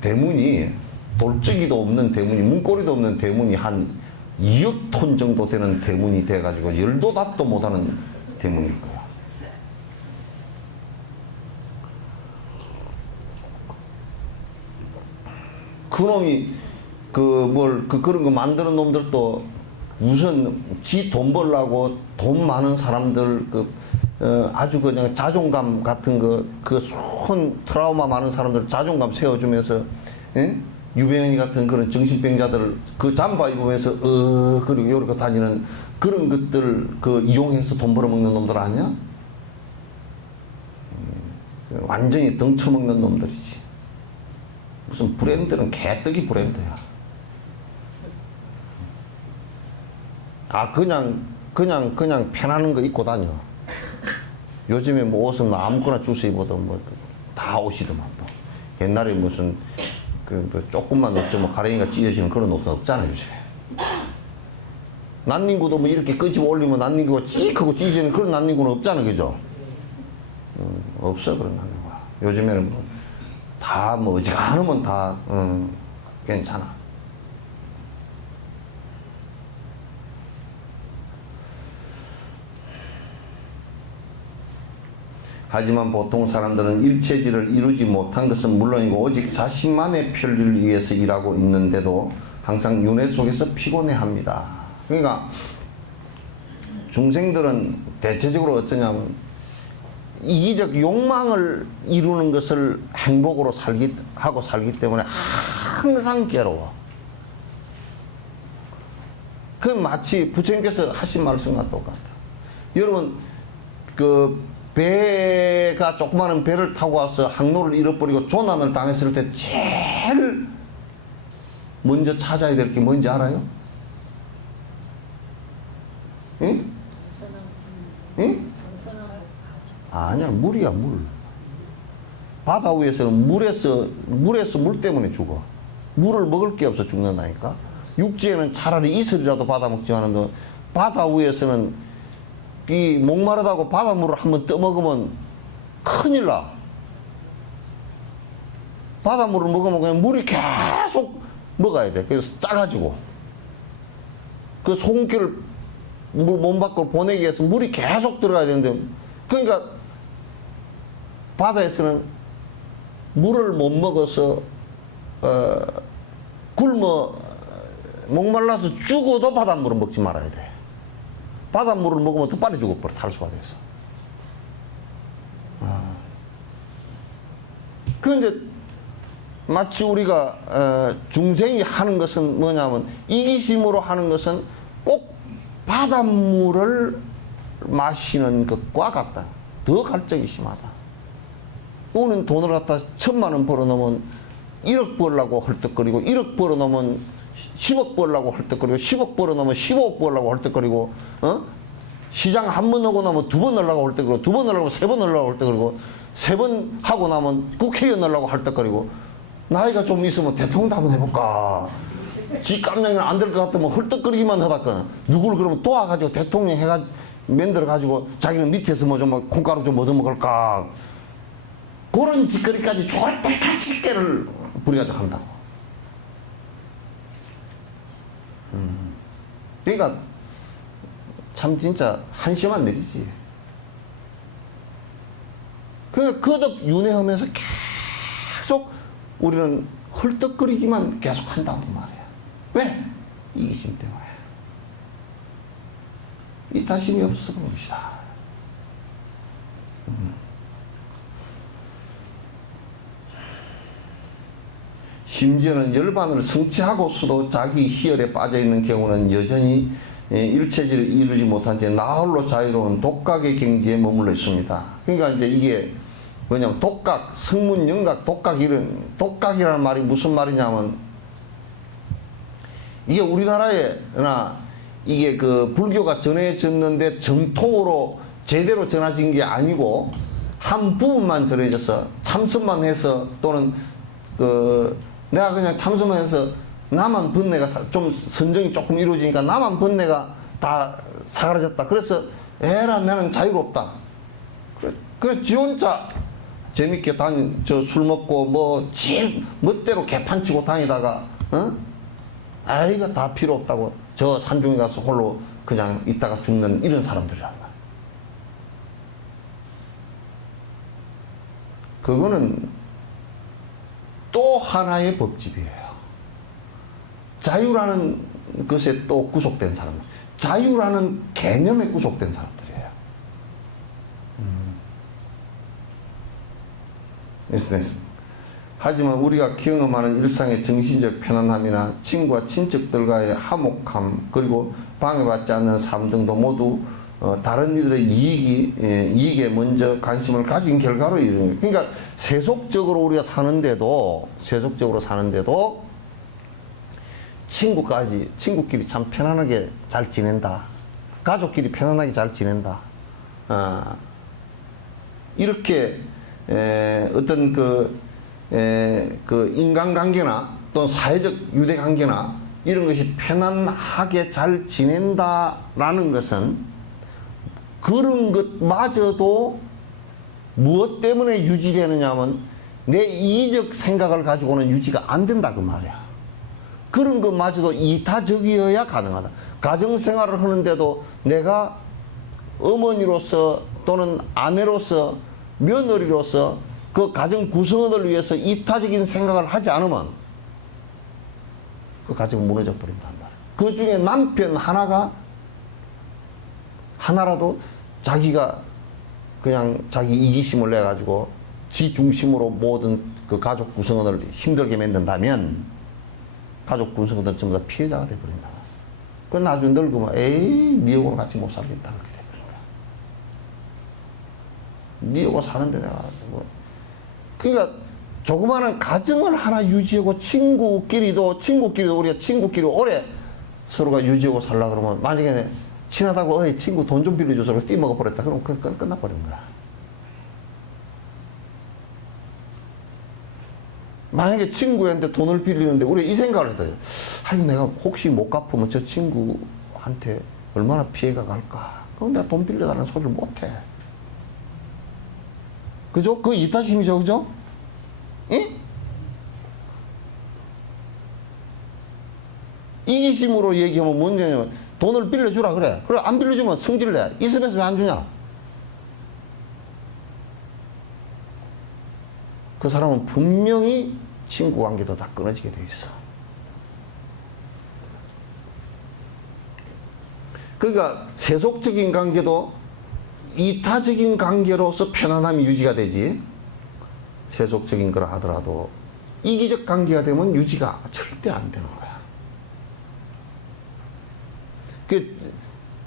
대문이 돌적이도 없는 대문이, 문고리도 없는 대문이 한 2억 톤 정도 되는 대문이 돼가지고 열도 닫도 못하는 대문일 거야. 그놈이 그런 거 만드는 놈들도 우선 지 돈 벌라고 돈 많은 사람들 아주 그냥 자존감 같은 그 손 트라우마 많은 사람들 자존감 세워주면서, 예? 유병현이 같은 그런 정신병자들 그 잠바 입으면서 그리고 이렇게 다니는 그런 것들 이용해서 돈 벌어먹는 놈들 아니야? 완전히 덩쳐먹는 놈들이지. 무슨 브랜드는 개떡이 브랜드야. 그냥 편안한 거 입고 다녀. 요즘에 뭐 옷은 아무거나 주워 입어도 뭐 다 옷이더만. 옛날에 무슨 조금만 어쩌면 가랭이가 찢어지는 그런 옷은 없잖아요, 요즘에. 난닝구도 뭐 이렇게 끄집어 올리면 난닝구가 찌크고 찢어지는 그런 난닝구는 없잖아, 그죠? 없어, 그런 난닝구가. 요즘에는 뭐 다 뭐 어지간하면 다 괜찮아. 하지만 보통 사람들은 일체지를 이루지 못한 것은 물론이고 오직 자신만의 편리를 위해서 일하고 있는데도 항상 윤회 속에서 피곤해합니다. 그러니까 중생들은 대체적으로 어떠냐면 이기적 욕망을 이루는 것을 행복으로 살기 때문에 항상 괴로워. 그 마치 부처님께서 하신 말씀과 똑같아. 여러분 배가 조그마한 배를 타고 와서 항로를 잃어버리고 조난을 당했을 때 제일 먼저 찾아야 될 게 뭔지 알아요? 응? 응? 아니야, 물이야, 물. 바다 위에서는 물에서 물 때문에 죽어. 물을 먹을 게 없어 죽는다니까. 육지에는 차라리 이슬이라도 받아 먹지만은 바다 위에서는 이 목마르다고 바닷물을 한번 떠먹으면 큰일 나. 바닷물을 먹으면 그냥 물이 계속 먹어야 돼. 그래서 짜가지고 그 소금기를 몸 밖으로 보내기 위해서 물이 계속 들어가야 되는데, 그러니까 바다에서는 물을 못 먹어서 굶어 목말라서 죽어도 바닷물을 먹지 말아야 돼. 바닷물을 먹으면 더 빨리 죽어버려, 탈수가 돼서. 그런데 마치 우리가 중생이 하는 것은 뭐냐면, 이기심으로 하는 것은 꼭 바닷물을 마시는 것과 같다. 더 갈증이 심하다. 우리는 돈을 갖다 1,000만 원 벌어놓으면 1억 벌려고 헐떡거리고, 1억 벌어놓으면 10억 벌려고 헐떡거리고, 10억 벌어놓으면 15억 벌려고 헐떡거리고, 시장 한 번 하고 나면 2번 하려고 헐떡거리고, 2번 하려고 3번 하려고 헐떡거리고, 3번 하고 나면 국회의원 하려고 헐떡거리고, 나이가 좀 있으면 대통령 한번 해볼까. 지 깜냥이 안 될 것 같으면 헐떡거리기만 하다가 누구를 그러면 도와가지고 대통령 만들어가지고 자기는 밑에서 뭐 좀 콩가루 좀 얻어먹을까. 그런 짓거리까지 죽을 때까지 깨를 부려가지고 한다고. 그러니까 참 진짜 한심한 일이지. 그 거듭 윤회하면서 계속 우리는 헐떡거리기만 계속 한다고 말이야. 왜? 이기심 때문에. 이타심이 없어서 그럽시다. 심지어는 열반을 성취하고서도 자기 희열에 빠져있는 경우는 여전히 일체질을 이루지 못한 채 나홀로 자유로운 독각의 경지에 머물러 있습니다. 그러니까 이제 이게 뭐냐면 독각, 성문, 영각, 독각, 이런 독각이라는 말이 무슨 말이냐면, 이게 우리나라에나 이게 그 불교가 전해졌는데 정통으로 제대로 전해진 게 아니고 한 부분만 전해져서 참선만 해서, 또는 내가 그냥 참선만 해서 나만 번뇌가 좀 선정이 조금 이루어지니까 나만 번뇌가 다 사라졌다. 그래서 에라 나는 자유롭다. 그래 지 혼자 재밌게 술 먹고 뭐 지 멋대로 개판치고 다니다가 이거 다 필요 없다고 저 산중에 가서 홀로 그냥 있다가 죽는 이런 사람들이란 말이야. 그거는 또 하나의 법집이에요. 자유라는 것에 또 구속된 사람, 자유라는 개념에 구속된 사람들이에요. 하지만 우리가 경험하는 일상의 정신적 편안함이나 친구와 친척들과의 화목함, 그리고 방해받지 않는 삶 등도 모두 다른 이들의 이익에 먼저 관심을 가진 결과로 이루는. 그러니까 세속적으로 우리가 사는데도 친구끼리 참 편안하게 잘 지낸다. 가족끼리 편안하게 잘 지낸다. 이렇게 어떤 그 인간관계나 또는 사회적 유대관계나 이런 것이 편안하게 잘 지낸다라는 것은, 그런 것마저도 무엇 때문에 유지되느냐 하면 내 이기적 생각을 가지고는 유지가 안 된다 그 말이야. 그런 것마저도 이타적이어야 가능하다. 가정생활을 하는데도 내가 어머니로서 또는 아내로서 며느리로서 그 가정 구성원을 위해서 이타적인 생각을 하지 않으면 그 가정은 무너져 버린단 말이야. 그 중에 남편 하나라도 자기가 그냥 자기 이기심을 내가지고 지 중심으로 모든 그 가족 구성원을 힘들게 만든다면 가족 구성원들 전부 다 피해자가 돼버린다. 그 나중에 늙으면 니하고는 같이 못 살겠다 그렇게 돼버린 니하고 사는데 내가 뭐. 그러니까 조그마한 가정을 하나 유지하고 친구끼리도 우리가 친구끼리 오래 서로가 유지하고 살라 그러면 만약에 친하다고 어이 친구 돈 좀 빌려줘서 띠먹어 버렸다 그러면 끝나버린 거야. 만약에 친구한테 돈을 빌리는데 우리가 이 생각을 해도 아이고 내가 혹시 못 갚으면 저 친구한테 얼마나 피해가 갈까. 그럼 내가 돈 빌려달라는 소리를 못해. 그죠? 그 이타심이죠, 그죠? 응? 이기심으로 얘기하면 뭔냐면 돈을 빌려주라 그래. 그래 안 빌려주면 승질내. 있으면서 왜 안 주냐? 그 사람은 분명히 친구 관계도 다 끊어지게 돼 있어. 그러니까 세속적인 관계도 이타적인 관계로서 편안함이 유지가 되지. 세속적인 걸 하더라도 이기적 관계가 되면 유지가 절대 안 되는 거야. 그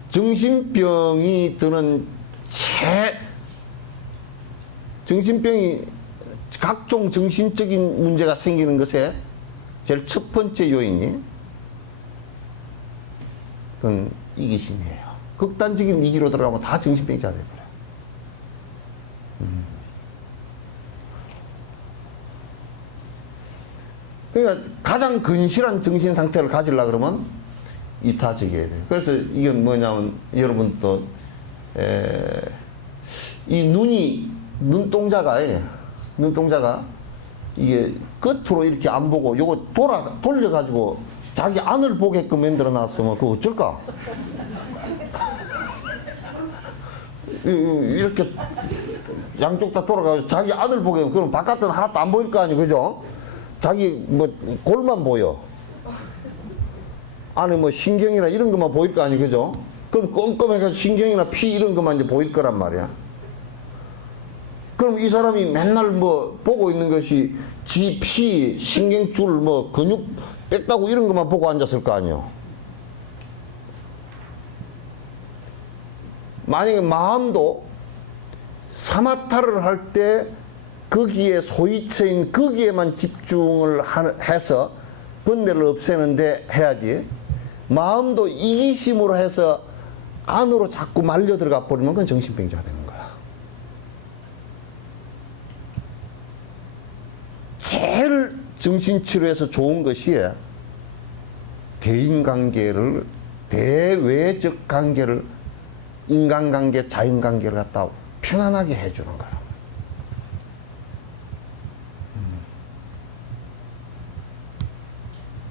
정신병이 드는 정신병이 각종 정신적인 문제가 생기는 것에 제일 첫 번째 요인이 그건 이기심이에요. 극단적인 이기로 들어가면 다 정신병자 돼버려요. 그러니까 가장 근실한 정신 상태를 가지려고 그러면 이타적이어야 돼요. 그래서 이게 뭐냐면 여러분도 이 눈동자가 이게 끝으로 이렇게 안 보고 요거 돌려가지고 자기 안을 보게끔 만들어 놨으면 그거 어쩔까? 이렇게 양쪽 다 돌아가지고 자기 안을 보게 그럼 바깥은 하나도 안 보일 거 아니에요, 그죠? 자기 뭐 골만 보여. 안에 뭐 신경이나 이런 것만 보일 거 아니에요, 그죠? 그럼 껌껌해가지고 신경이나 피 이런 것만 이제 보일 거란 말이야. 그럼 이 사람이 맨날 뭐 보고 있는 것이 지 피, 신경줄, 뭐 근육 뺐다고 이런 것만 보고 앉았을 거 아니에요. 만약에 마음도 사마타를 할 때 거기에 소위처인 거기에만 집중을 해서 번뇌를 없애는데 해야지. 마음도 이기심으로 해서 안으로 자꾸 말려 들어가 버리면 그건 정신병자가 되는 거야. 제일 정신치료에서 좋은 것이 대인관계를, 대외적 관계를, 인간관계, 자연관계를 갖다 편안하게 해주는 거야.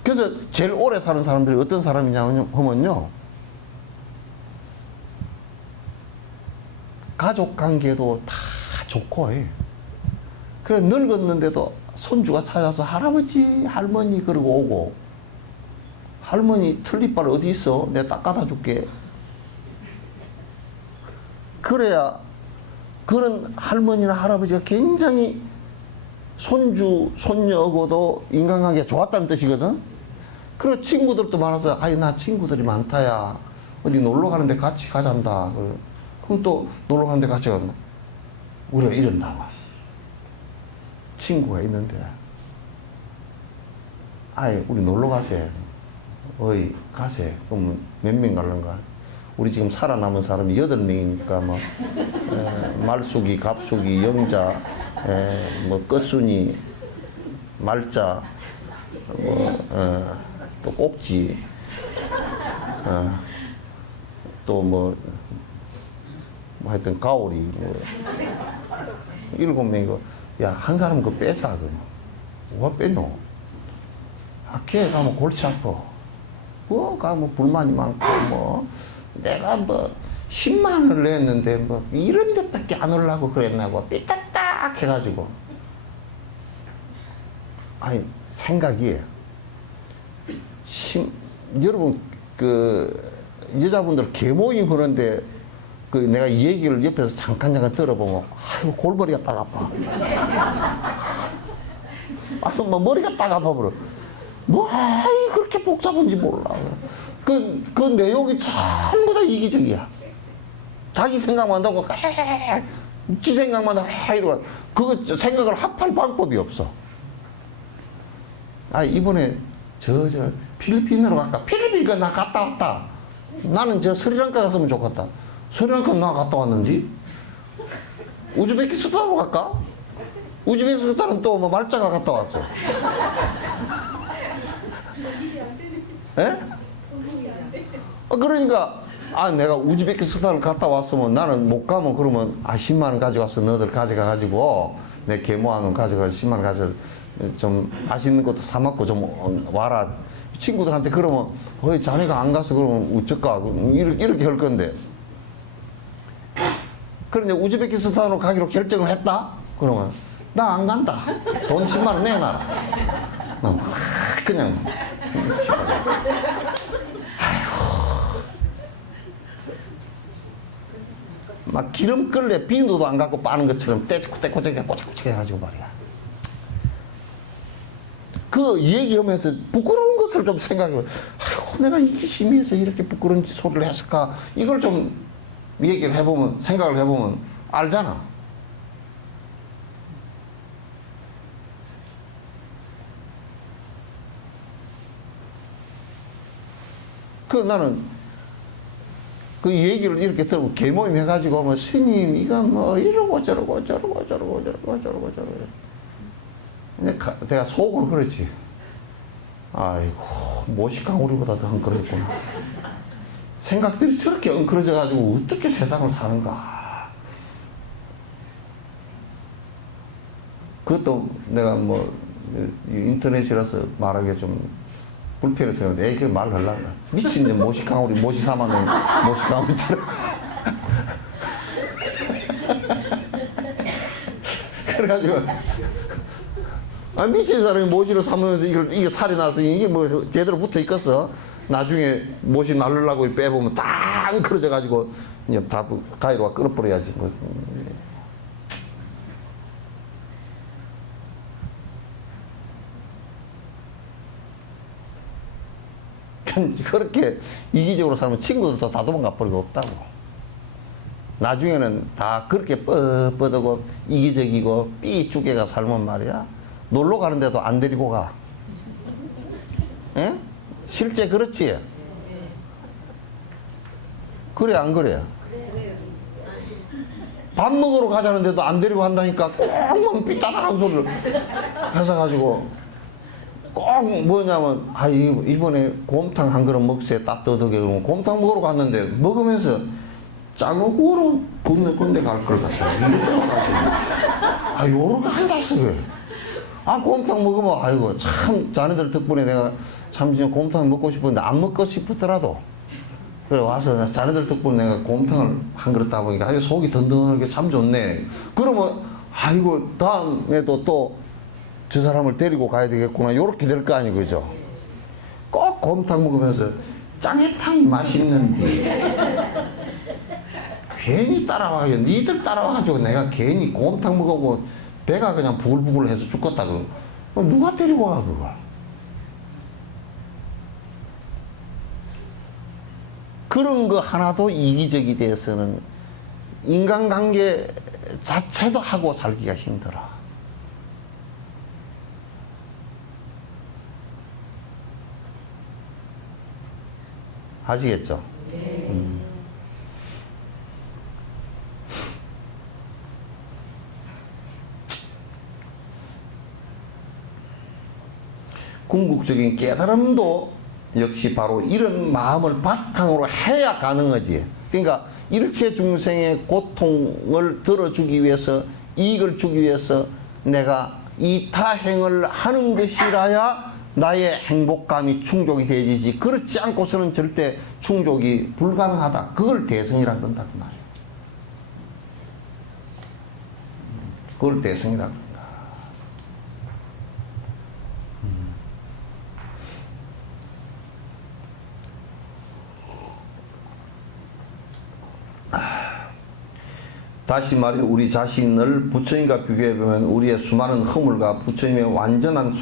그래서 제일 오래 사는 사람들이 어떤 사람이냐면요, 가족 관계도 다 좋고, 그래 늙었는데도 손주가 찾아서 할아버지, 할머니 그러고 오고, 할머니 틀니빨 어디 있어? 내가 닦아다 줄게. 그래야 그런 할머니나 할아버지가 굉장히 손주, 손녀하고도 인간관계가 좋았다는 뜻이거든. 그리고 친구들도 많아서 아이 나 친구들이 많다야. 어디 놀러 가는데 같이 가잔다. 그럼 또 놀러 가는데 같이 간다. 우리가 이런다. 친구가 있는데 아이 우리 놀러 가세. 어이 가세. 그럼 몇 명 갈란가? 우리 지금 살아남은 사람이 8명이니까 뭐 말숙이, 갑숙이, 영자, 뭐 끝순이, 말자, 또 꼭지, 또 뭐 하여튼 가오리, 뭐 7명이고 야 한 사람 그거 빼자 그럼 뭐가 빼노? 학교에 가면 골치 아파. 뭐 가면 불만이 많고 뭐. 내가 뭐 10만 원을 냈는데 뭐 이런 데밖에 안 오려고 그랬나고 삐딱딱 해가지고 아니 생각이 여러분 그 여자분들 계모임 하는데 그 내가 이 얘기를 옆에서 잠깐 들어보면 아이고 골머리가 딱 아파. 아주 뭐 머리가 딱 아파버려. 뭐 그렇게 복잡한지 몰라. 그 내용이 전부 다 이기적이야. 자기 생각만 하고 지 생각만 해 이러고 그거 생각을 합할 방법이 없어. 아 이번에 저 필리핀으로 갈까? 필리핀 나 갔다 왔다. 나는 저 스리랑카 갔으면 좋겠다. 스리랑카 나 갔다 왔는데 우즈베키스탄으로 갈까? 우즈베키스탄은 또 뭐 말자가 갔다 왔어. 예? 그러니까 내가 우즈베키스탄을 갔다 왔으면 나는 못 가면 그러면 10만 원 가져가서 너희들 가져가 가지고 내 계모한 원 가져가 10만 원 가져 좀 맛있는 것도 사 먹고 좀 와라. 친구들한테 그러면 자네가 안 가서 그러면 어쩔까 이렇게 할 건데. 그런데 우즈베키스탄으로 가기로 결정을 했다? 그러면 나 안 간다. 돈 10만 원 내놔라. 그냥 막 기름 끓래 비누도 안 갖고 빠는 것처럼 떼꼬떼꼬 꼬작꼬작 해가지고 말이야. 그 얘기하면서 부끄러운 것을 좀 생각해. 아이고 내가 이게 심의해서 이렇게 부끄러운 소리를 했을까? 이걸 좀 얘기를 해보면 생각을 해보면 알잖아. 나는 그 얘기를 이렇게 들고 개모임 해가지고 뭐 스님 이거 뭐 이러고 저러고 내가 속으로 그랬지. 아이고 모시강우리보다 더 엉클어졌구나. 생각들이 저렇게 엉클어져 가지고 어떻게 세상을 사는가. 그것도 내가 뭐 인터넷이라서 말하기가 좀 불편해서 애기 말을 하려고 미친 모시강우리 모시사마는 모시강우리처럼 그래가지고 미친 사람이 모시를 삼으면서 이게 살이 나서 이게 뭐 제대로 붙어 있겠어. 나중에 모시 날르려고 빼보면 다 엉클어져 가지고 이제 다 가위로가 끊어버려야지. 뭐. 그렇게 이기적으로 살면 친구들도 다 도망가 버리고 없다고. 나중에는 다 그렇게 뻣뻣하고 이기적이고 삐쭈개가 살면 말이야. 놀러 가는데도 안 데리고 가. 에? 실제 그렇지? 그래 안 그래? 밥 먹으러 가자는데도 안 데리고 간다니까 꼭만 삐따닥한 소리를 해서 가지고 꼭 뭐냐면 이번에 곰탕 한 그릇 먹세 따뜻하게 그러면 곰탕 먹으러 갔는데 먹으면서 짱어구로 군데 갈 걸 같다. 요렇게 앉았어. 곰탕 먹으면 아이고 참 자네들 덕분에 내가 참 진짜 곰탕 먹고 싶었는데 안 먹고 싶더라도 그래 와서 자네들 덕분에 내가 곰탕을 한 그릇 따보니까 속이 든든하게 참 좋네. 그러면 아이고 다음에도 또 저 사람을 데리고 가야 되겠구나 요렇게 될 거 아니고 그죠? 꼭 곰탕 먹으면서 짱해탕이 맛있는데 괜히 따라와가지고 니들 따라와가지고 내가 괜히 곰탕 먹어보고 배가 그냥 부글부글 해서 죽겠다 그럼 누가 데리고 와 그걸? 그런 거 하나도 이기적이 돼서는 인간관계 자체도 하고 살기가 힘들어. 아시겠죠? 궁극적인 깨달음도 역시 바로 이런 마음을 바탕으로 해야 가능하지. 그러니까 일체 중생의 고통을 덜어주기 위해서 이익을 주기 위해서 내가 이 타행을 하는 것이라야 나의 행복감이 충족이 되지지 그렇지 않고서는 절대 충족이 불가능하다. 그걸 대성이라 그런다 그 말이에요. 그걸 대성이라 그런다. 다시 말해 우리 자신을 부처님과 비교해보면 우리의 수많은 허물과 부처님의 완전한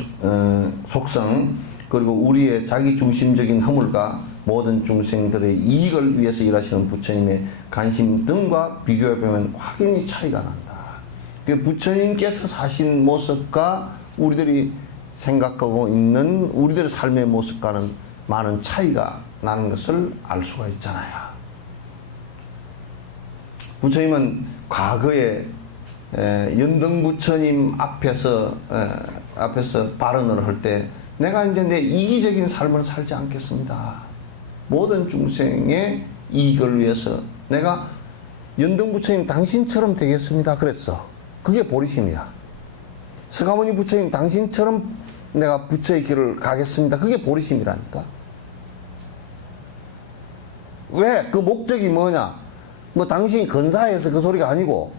속성 그리고 우리의 자기중심적인 허물과 모든 중생들의 이익을 위해서 일하시는 부처님의 관심 등과 비교해보면 확연히 차이가 난다. 그 부처님께서 사신 모습과 우리들이 생각하고 있는 우리들의 삶의 모습과는 많은 차이가 나는 것을 알 수가 있잖아요. 부처님은 과거에 연등 부처님 앞에서 발언을 할 때 내가 이제 내 이기적인 삶을 살지 않겠습니다. 모든 중생의 이익을 위해서 내가 연등 부처님 당신처럼 되겠습니다. 그랬어. 그게 보리심이야. 스가모니 부처님 당신처럼 내가 부처의 길을 가겠습니다. 그게 보리심이라니까. 왜? 그 목적이 뭐냐? 뭐 당신이 근사해서 그 소리가 아니고,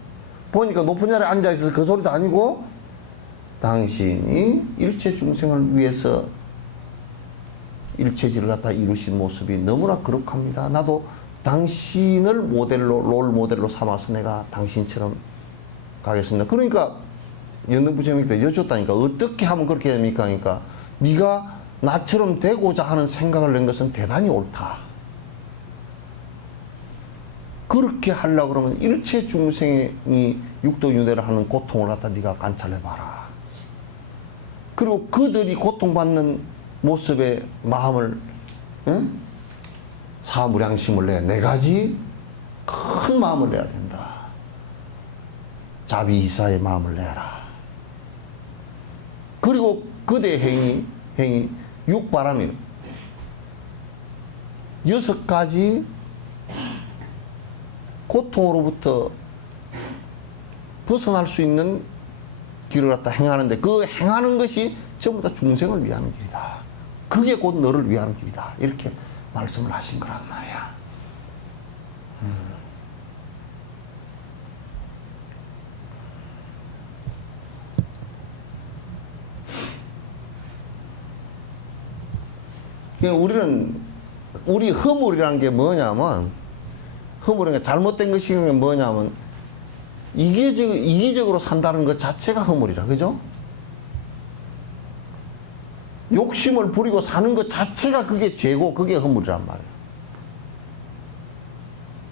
보니까 높은 자리에 앉아있어서 그 소리도 아니고, 당신이 일체 중생을 위해서 일체질을 갖다 이루신 모습이 너무나 거룩합니다. 나도 당신을 모델로, 롤 모델로 삼아서 내가 당신처럼 가겠습니다. 그러니까 연등 부처님께 여쭙다니까 어떻게 하면 그렇게 됩니까? 그러니까 네가 나처럼 되고자 하는 생각을 낸 것은 대단히 옳다. 그렇게 하려고 그러면 일체 중생이 육도윤회를 하는 고통을 갖다 네가 관찰해봐라. 그리고 그들이 고통받는 모습의 마음을, 응? 사무량심을 내. 네 가지 큰 마음을 내야 된다. 자비이사의 마음을 내라. 그리고 그대 행위 육바람이 6가지 고통으로부터 벗어날 수 있는 길을 갖다 행하는데 그 행하는 것이 전부 다 중생을 위하는 길이다. 그게 곧 너를 위하는 길이다. 이렇게 말씀을 하신 거란 말이야. 우리 허물이라는 게 뭐냐면, 허물은 잘못된 것이 뭐냐면, 이기적으로 산다는 것 자체가 허물이라, 그죠? 욕심을 부리고 사는 것 자체가 그게 죄고, 그게 허물이란 말이야.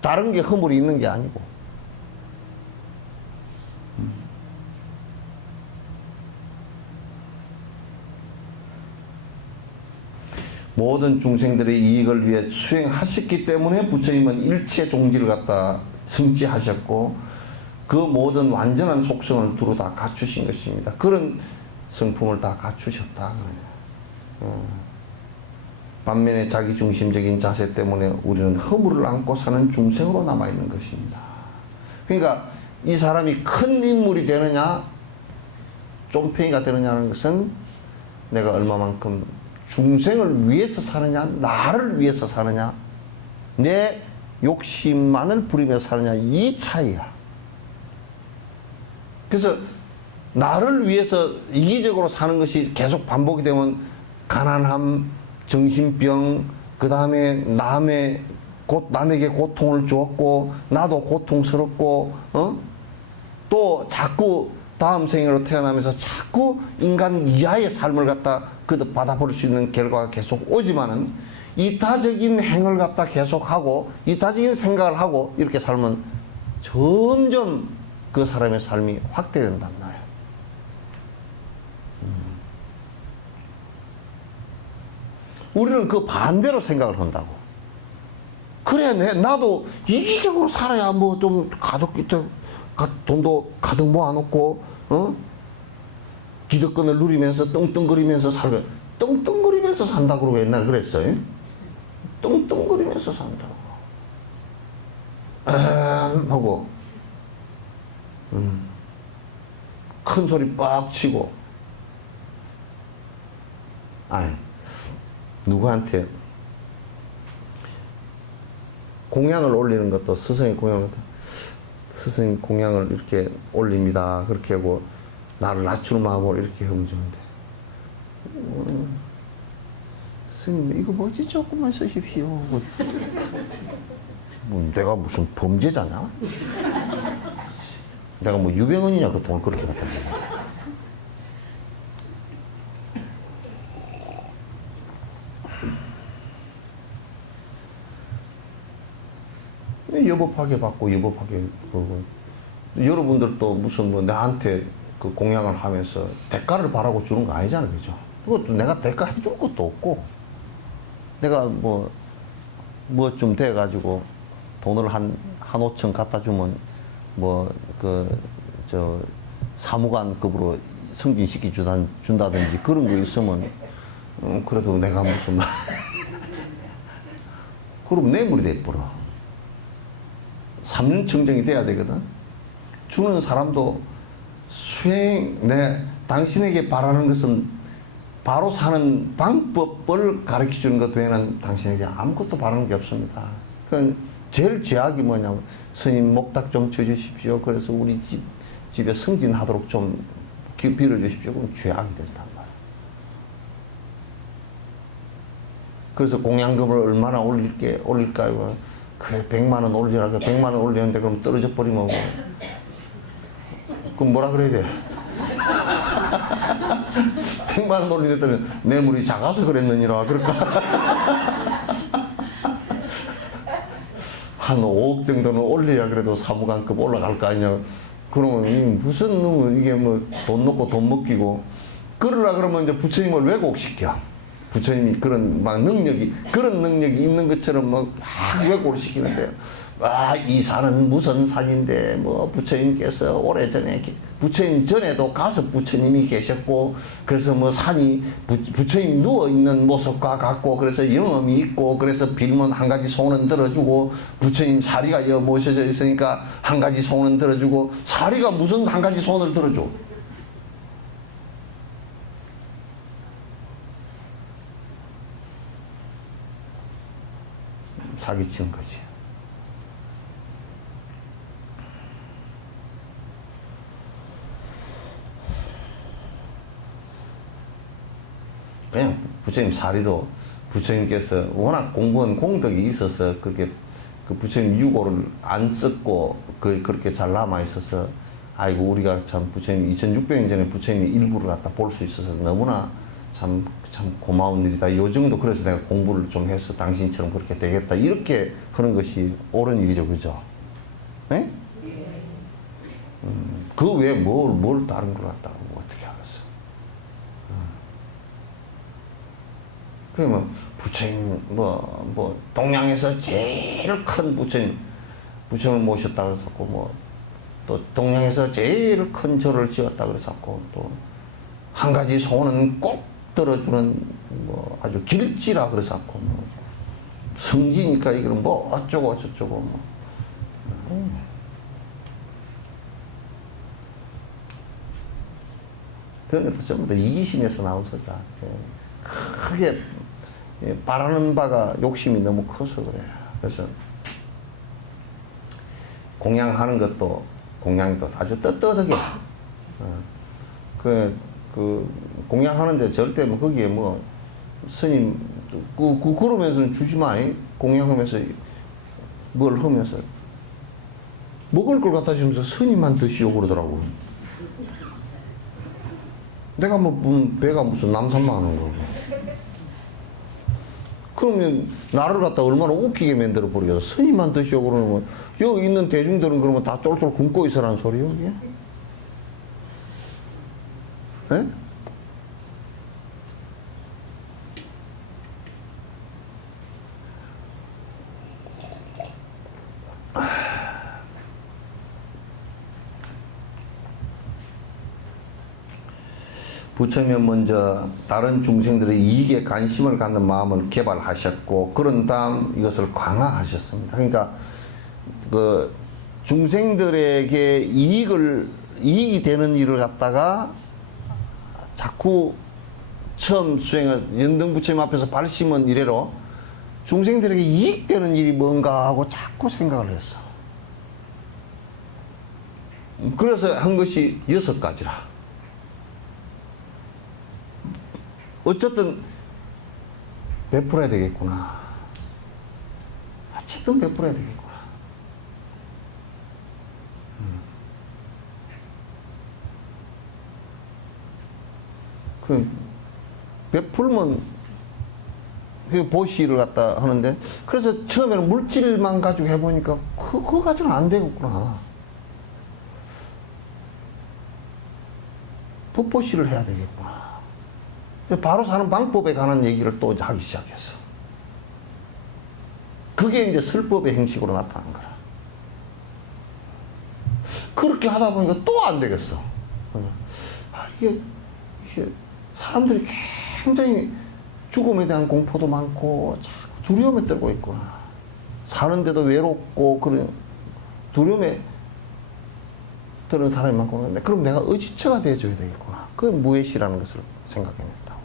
다른 게 허물이 있는 게 아니고. 모든 중생들의 이익을 위해 수행하셨기 때문에 부처님은 일체 종지를 갖다 성취하셨고 그 모든 완전한 속성을 두루 다 갖추신 것입니다. 그런 성품을 다 갖추셨다. 반면에 자기중심적인 자세 때문에 우리는 허물을 안고 사는 중생으로 남아있는 것입니다. 그러니까 이 사람이 큰 인물이 되느냐 쫌팽이가 되느냐는 것은 내가 얼마만큼 중생을 위해서 사느냐, 나를 위해서 사느냐, 내 욕심만을 부리며 사느냐, 이 차이야. 그래서 나를 위해서 이기적으로 사는 것이 계속 반복이 되면 가난함, 정신병, 그 다음에 남에게 고통을 주었고, 나도 고통스럽고, 또 자꾸 다음 생으로 태어나면서 자꾸 인간 이하의 삶을 갖다 받아볼 수 있는 결과가 계속 오지만은 이타적인 행을 갖다 계속하고 이타적인 생각을 하고 이렇게 살면 점점 그 사람의 삶이 확대된단 말이에요. 우리는 그 반대로 생각을 한다고. 그래, 나도 이기적으로 살아야 뭐 좀 돈도 가득 모아놓고, 기득권을 누리면서 떵떵거리면서 살고, 떵떵거리면서 산다고 그러고 옛날에 그랬어요. 떵떵거리면서 산다고. 하고, 큰 소리 빡 치고, 누구한테 공양을 올리는 것도 스승의 공양을, 스승 공양을 이렇게 올립니다. 그렇게 하고, 나를 낮추는 마음으로 이렇게 하면 좋은데. 스님, 이거 뭐지? 조금만 쓰십시오. 뭐, 내가 무슨 범죄자냐? 내가 뭐 유병헌이냐, 그 돈을 그렇게 갖다 줘. 회법하게 받고 여법하게 그러고 여러분들도 무슨 뭐 나한테 그 공약을 하면서 대가를 바라고 주는 거 아니잖아요, 그죠? 그것도 내가 대가 해줄 것도 없고 내가 뭐 좀 돼가지고 돈을 한 5천 갖다 주면 뭐 사무관급으로 승진시키 준다든지 그런 거 있으면 그래도 내가 무슨 말 그럼 뇌물이 돼버려. 3년 청정이 돼야 되거든. 주는 사람도 당신에게 바라는 것은 바로 사는 방법을 가르쳐 주는 것 외에는 당신에게 아무것도 바라는 게 없습니다. 그건 제일 죄악이 뭐냐면 스님 목탁 좀 쳐주십시오. 그래서 우리 집에 승진하도록 좀 빌어주십시오. 그럼 죄악이 된단 말이에요. 그래서 공양금을 얼마나 올릴까요? 그래 100만 원 올리라고 100만 원 올리는데 그럼 떨어져 버리면 그럼 뭐라 그래야 돼? 100만 원 올리랬더니 뇌물이 작아서 그랬느니라 그럴까? 한 5억 정도는 올려야 그래도 사무관급 올라갈 거 아니냐. 그러면 무슨 놈은 이게 뭐 돈 넣고 돈 먹기고 그러려 그러면 이제 부처님을 왜곡시켜. 부처님이 그런 그런 능력이 있는 것처럼 막 왜곡을 시키는데요. 이 산은 무슨 산인데 뭐 부처님께서 오래전에 부처님 전에도 가서 부처님이 계셨고 그래서 뭐 산이 부처님 누워있는 모습과 같고 그래서 영험이 있고 그래서 빌면 한 가지 소원은 들어주고 부처님 사리가 여 모셔져 있으니까 한 가지 소원은 들어주고 사리가 무슨 한 가지 소원을 들어줘. 사기치는 거지. 그냥 부처님 사리도 부처님께서 워낙 공부한 공덕이 있어서 그렇게 그 부처님 유고를 안 썼고 그렇게 잘 남아 있어서 아이고 우리가 참 부처님 2600년 전에 부처님의 일부를 갖다 볼 수 있어서 너무나 참 고마운 일이다. 요 정도 그래서 내가 공부를 좀 해서 당신처럼 그렇게 되겠다. 이렇게 하는 것이 옳은 일이죠, 그죠? 네? 그 외에 뭘 다른 걸 갖다가 어떻게 하겠어? 그러면 부처님 뭐 동양에서 제일 큰 부처님을 모셨다 그랬었고 또 동양에서 제일 큰 절을 지었다 그랬었고 또 한 가지 소원은 꼭 들어주는 아주 길지라 그랬었고 성지니까 이거는 어쩌고 저쩌고 그런 것도 전부 다 이기심에서 나온 소리다. 크게 바라는 바가 욕심이 너무 커서 그래. 그래서 공양하는 것도 공양도 아주 떳떳하게 공양하는데 절대 거기에 스님 그러면서 주지 마. 공양하면서 뭘 하면서 먹을 걸 갖다 주면서 스님만 드시오 그러더라고. 내가 배가 무슨 남산만 하는 거고. 그러면 나를 갖다 얼마나 웃기게 만들어 버리겠어. 스님만 드시오 그러면 여기 있는 대중들은 그러면 다 쫄쫄 굶고 있으라는 소리요 이게? 예? 부처님은 먼저 다른 중생들의 이익에 관심을 갖는 마음을 개발하셨고 그런 다음 이것을 강화하셨습니다. 그러니까 그 중생들에게 이익이 되는 일을 갖다가 자꾸 처음 수행을 연등 부처님 앞에서 발심은 이래로 중생들에게 이익되는 일이 뭔가 하고 자꾸 생각을 했어. 그래서 한 것이 6가지라. 어쨌든 베풀어야 되겠구나. 어쨌든 베풀어야 되겠구나. 베풀면 보시를 갖다 하는데 그래서 처음에는 물질만 가지고 해보니까 그거 가지고는 안 되겠구나. 법보시를 해야 되겠구나. 바로 사는 방법에 관한 얘기를 또 하기 시작했어. 그게 이제 설법의 형식으로 나타난 거라. 그렇게 하다 보니까 또 안 되겠어. 이게 사람들이 굉장히 죽음에 대한 공포도 많고 자꾸 두려움에 떨고 있구나. 사는데도 외롭고 그런 두려움에 드는 사람이 많고 그런데 그럼 내가 의지처가 되어줘야 되겠구나. 그게 무엇이라는 것을 생각해냈다고.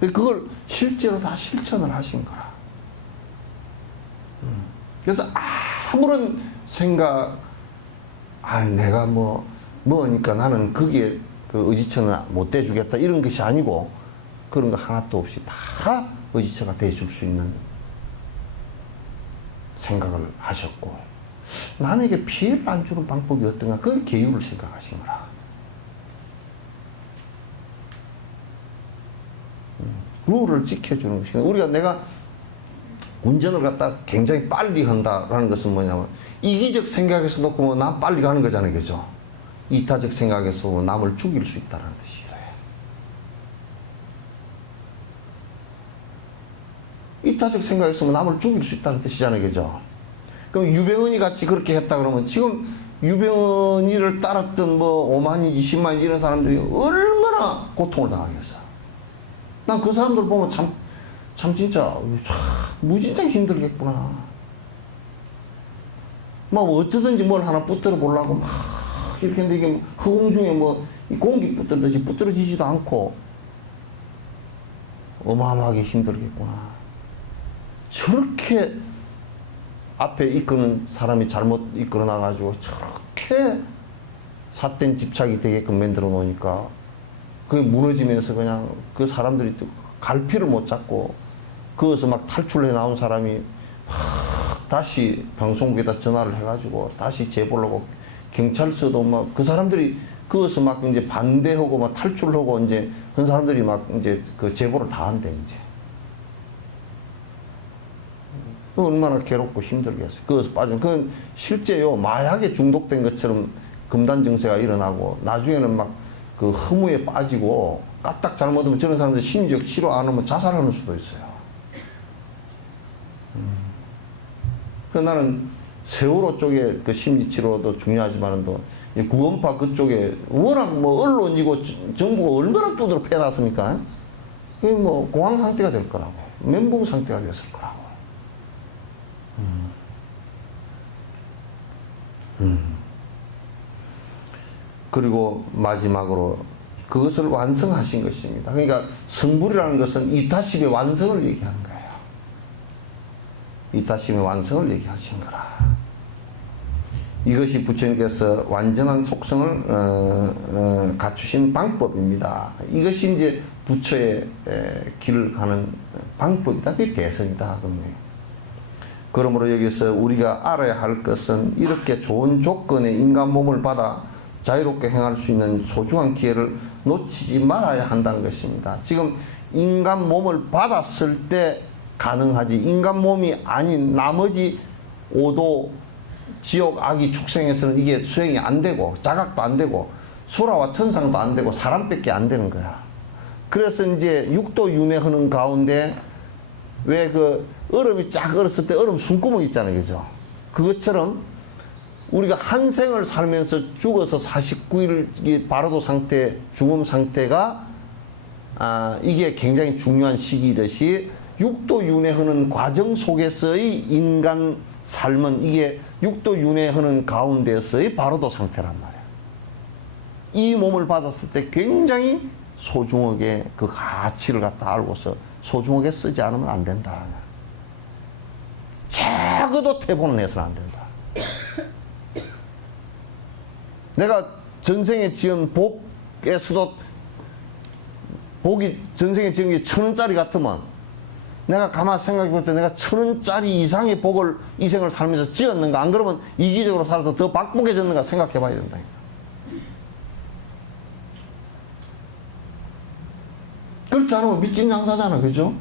그걸 실제로 다 실천을 하신 거라. 그래서 아무런 생각, 내가 뭐니까 나는 거기에 그 의지처는 못 대주겠다 이런 것이 아니고 그런 거 하나도 없이 다 의지처가 대줄 수 있는 생각을 하셨고 남에게 피해를 안 주는 방법이 어떤가 그 계율을 생각하신 거라. 룰을 지켜주는 것이 우리가 내가 운전을 갖다 굉장히 빨리 한다라는 것은 뭐냐면 이기적 생각에서 놓고 난 빨리 가는 거잖아요. 그죠? 이타적 생각에서 남을 죽일 수 있다는 뜻이에요. 이타적 생각에서 남을 죽일 수 있다는 뜻이잖아요. 그죠? 그럼 유병언이 같이 그렇게 했다 그러면 지금 유병언이를 따랐던 5만인지 10만인지 이런 사람들이 얼마나 고통을 당하겠어. 난 그 사람들 보면 참 진짜 무진장 힘들겠구나. 어쩌든지 뭘 하나 붙들어 보려고 막 이렇게 했는데 이게 허공 중에 이 공기 붙들듯이 붙들어지지도 않고 어마어마하게 힘들겠구나. 저렇게 앞에 이끄는 사람이 잘못 이끌어 나가지고 저렇게 삿된 집착이 되게끔 만들어 놓으니까 그게 무너지면서 그냥 그 사람들이 갈피를 못 잡고 거기서 막 탈출해 나온 사람이 다시 방송국에다 전화를 해가지고 다시 제보를 하고 경찰서도 그 사람들이 거기서 막 이제 반대하고 막 탈출하고 이제 그 사람들이 막 이제 그 제보를 다 한대 이제. 얼마나 괴롭고 힘들겠어요. 거기서 빠진 그건 실제요 마약에 중독된 것처럼 금단 증세가 일어나고 나중에는 막 그 허무에 빠지고 까딱 잘못하면 저런 사람들 심리적 치료 안 하면 자살하는 수도 있어요. 그래서 나는 세월호 쪽에 그 심리치료도 중요하지만은 또 구원파 그쪽에 워낙 언론이고 정부가 얼마나 두드러 패놨습니까? 그게 공황 상태가 될 거라고. 멘붕 상태가 됐을 거라고. 그리고 마지막으로 그것을 완성하신 것입니다. 그러니까 성불이라는 것은 이타심의 완성을 얘기하는 거예요. 이타심의 완성을 얘기하신 거라. 이것이 부처님께서 완전한 속성을 갖추신 방법입니다. 이것이 이제 부처의 길을 가는 방법이다. 그게 대선이다. 그러므로 여기서 우리가 알아야 할 것은 이렇게 좋은 조건의 인간 몸을 받아 자유롭게 행할 수 있는 소중한 기회를 놓치지 말아야 한다는 것입니다. 지금 인간 몸을 받았을 때 가능하지 인간 몸이 아닌 나머지 오도 지옥 악이 축생에서는 이게 수행이 안 되고 자각도 안 되고 수라와 천상도 안 되고 사람밖에 안 되는 거야. 그래서 이제 육도 윤회하는 가운데 왜 그 얼음이 쫙 얼었을 때 얼음 숨구멍 있잖아요. 그죠? 그것처럼 우리가 한 생을 살면서 죽어서 49일 바로도 상태, 죽음 상태가 이게 굉장히 중요한 시기이듯이 육도윤회하는 과정 속에서의 인간 삶은 이게 육도윤회하는 가운데서의 바로도 상태란 말이야. 이 몸을 받았을 때 굉장히 소중하게 그 가치를 갖다 알고서 소중하게 쓰지 않으면 안 된다. 적어도 태보는 내서는 안 된다. 내가 전생에 지은 복에서도 복이 전생에 지은 게 1,000원짜리 같으면 내가 가만히 생각해 볼 때 내가 1,000원짜리 이상의 복을 이 생을 살면서 지었는가 안 그러면 이기적으로 살아서 더 박복해졌는가 생각해 봐야 된다. 그렇지 않으면 미친장사잖아. 그죠?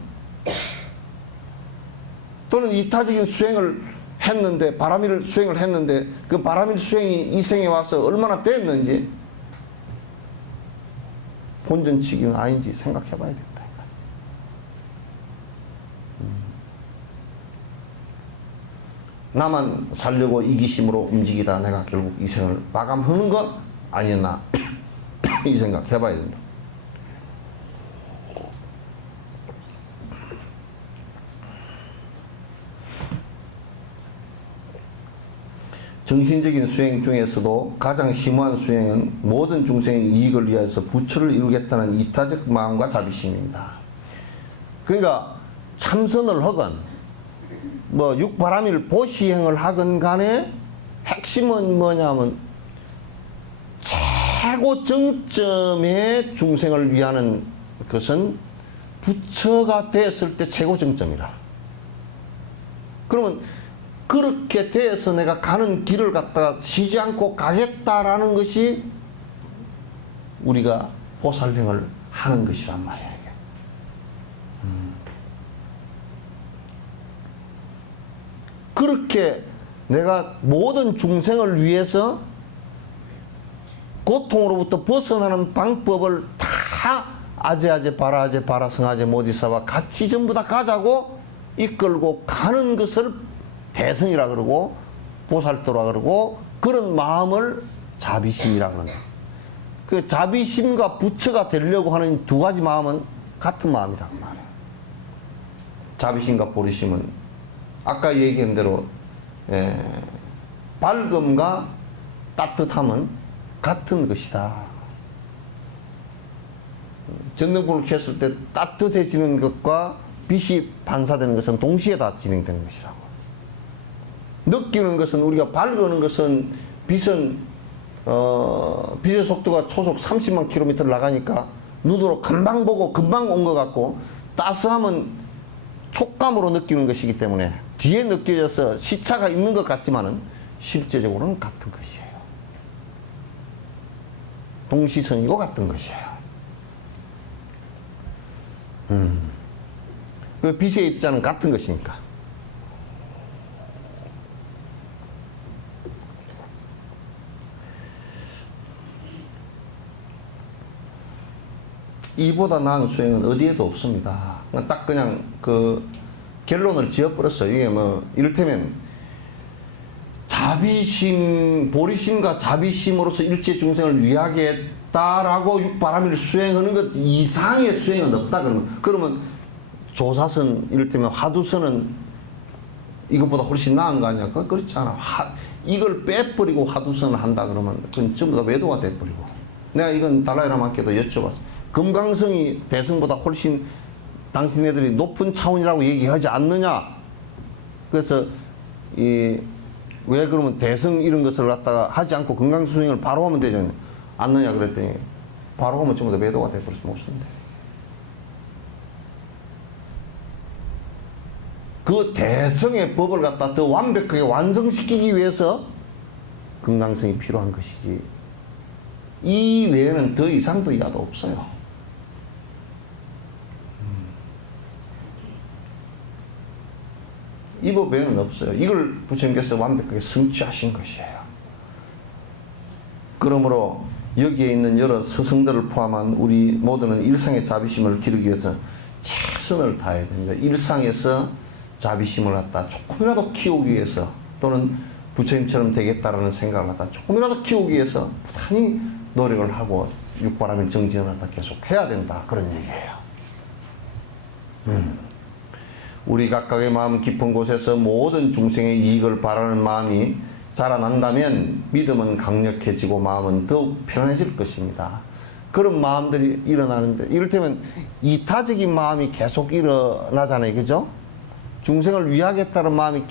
또는 이타적인 수행을 했는데, 바람일 수행을 했는데 그 바람일 수행이 이 생에 와서 얼마나 됐는지 본전치기는 아닌지 생각해 봐야 된다. 나만 살려고 이기심으로 움직이다 내가 결국 이 생을 마감하는 것 아니었나 이 생각 해봐야 된다. 정신적인 수행 중에서도 가장 심오한 수행은 모든 중생의 이익을 위해서 부처를 이루겠다는 이타적 마음과 자비심입니다. 그러니까 참선을 하건 뭐 육바람일 보시행을 하건 간에 핵심은 뭐냐면 최고 정점의 중생을 위하는 것은 부처가 됐을 때 최고 정점이라. 그러면 그렇게 돼서 내가 가는 길을 갖다가 쉬지 않고 가겠다라는 것이 우리가 보살행을 하는 것이란 말이야. 이게. 그렇게 내가 모든 중생을 위해서 고통으로부터 벗어나는 방법을 다 아제아제 바라아제 바라성아제 모디사와 같이 전부 다 가자고 이끌고 가는 것을 대성이라 그러고 보살도라 그러고, 그런 마음을 자비심이라 그런다. 그 자비심과 부처가 되려고 하는 두 가지 마음은 같은 마음이란 말이에요. 자비심과 보리심은 아까 얘기한 대로 밝음과 따뜻함은 같은 것이다. 전등불을 켰을 때 따뜻해지는 것과 빛이 반사되는 것은 동시에 다 진행되는 것이라고. 느끼는 것은, 우리가 밝은 것은 빛은 빛의 속도가 초속 30만 킬로미터를 나가니까 눈으로 금방 보고 금방 온 것 같고, 따스함은 촉감으로 느끼는 것이기 때문에 뒤에 느껴져서 시차가 있는 것 같지만은 실제적으로는 같은 것이에요. 동시성이고 같은 것이에요. 그 빛의 입자는 같은 것이니까. 이보다 나은 수행은 어디에도 없습니다. 딱 그냥 그 결론을 지어버렸어요. 이게 뭐 이를테면 자비심, 보리심과 자비심으로서 일체 중생을 위하겠다라고 육바람일 수행하는 것 이상의 수행은 없다. 그러면 조사선, 이를테면 화두선은 이것보다 훨씬 나은 거 아니야? 그렇지 않아. 이걸 빼버리고 화두선을 한다 그러면 그건 전부 다 외도가 돼버리고. 내가 이건 달라이라마께도 여쭤봤어. 금강성이 대성보다 훨씬 당신네들이 높은 차원이라고 얘기하지 않느냐? 그래서 왜 그러면 대성 이런 것을 갖다가 하지 않고 금강수행을 바로 하면 되지 않느냐 그랬더니, 바로 하면 전부 다 매도가 돼버려서 못 쓴대. 그 대성의 법을 갖다 더 완벽하게 완성시키기 위해서 금강성이 필요한 것이지, 이 외에는 더 이상도 이하도 없어요. 이 법 외에는 없어요. 이걸 부처님께서 완벽하게 성취하신 것이에요. 그러므로 여기에 있는 여러 스승들을 포함한 우리 모두는 일상의 자비심을 기르기 위해서 최선을 다해야 됩니다. 일상에서 자비심을 갖다 조금이라도 키우기 위해서, 또는 부처님처럼 되겠다라는 생각을 갖다 조금이라도 키우기 위해서 부단히 노력을 하고 육바람일 정진을 갖다 계속 해야 된다. 그런 얘기예요. 우리 각각의 마음 깊은 곳에서 모든 중생의 이익을 바라는 마음이 자라난다면 믿음은 강력해지고 마음은 더욱 편안해질 것입니다. 그런 마음들이 일어나는데, 이를테면 이타적인 마음이 계속 일어나잖아요. 그죠? 중생을 위하겠다는 마음이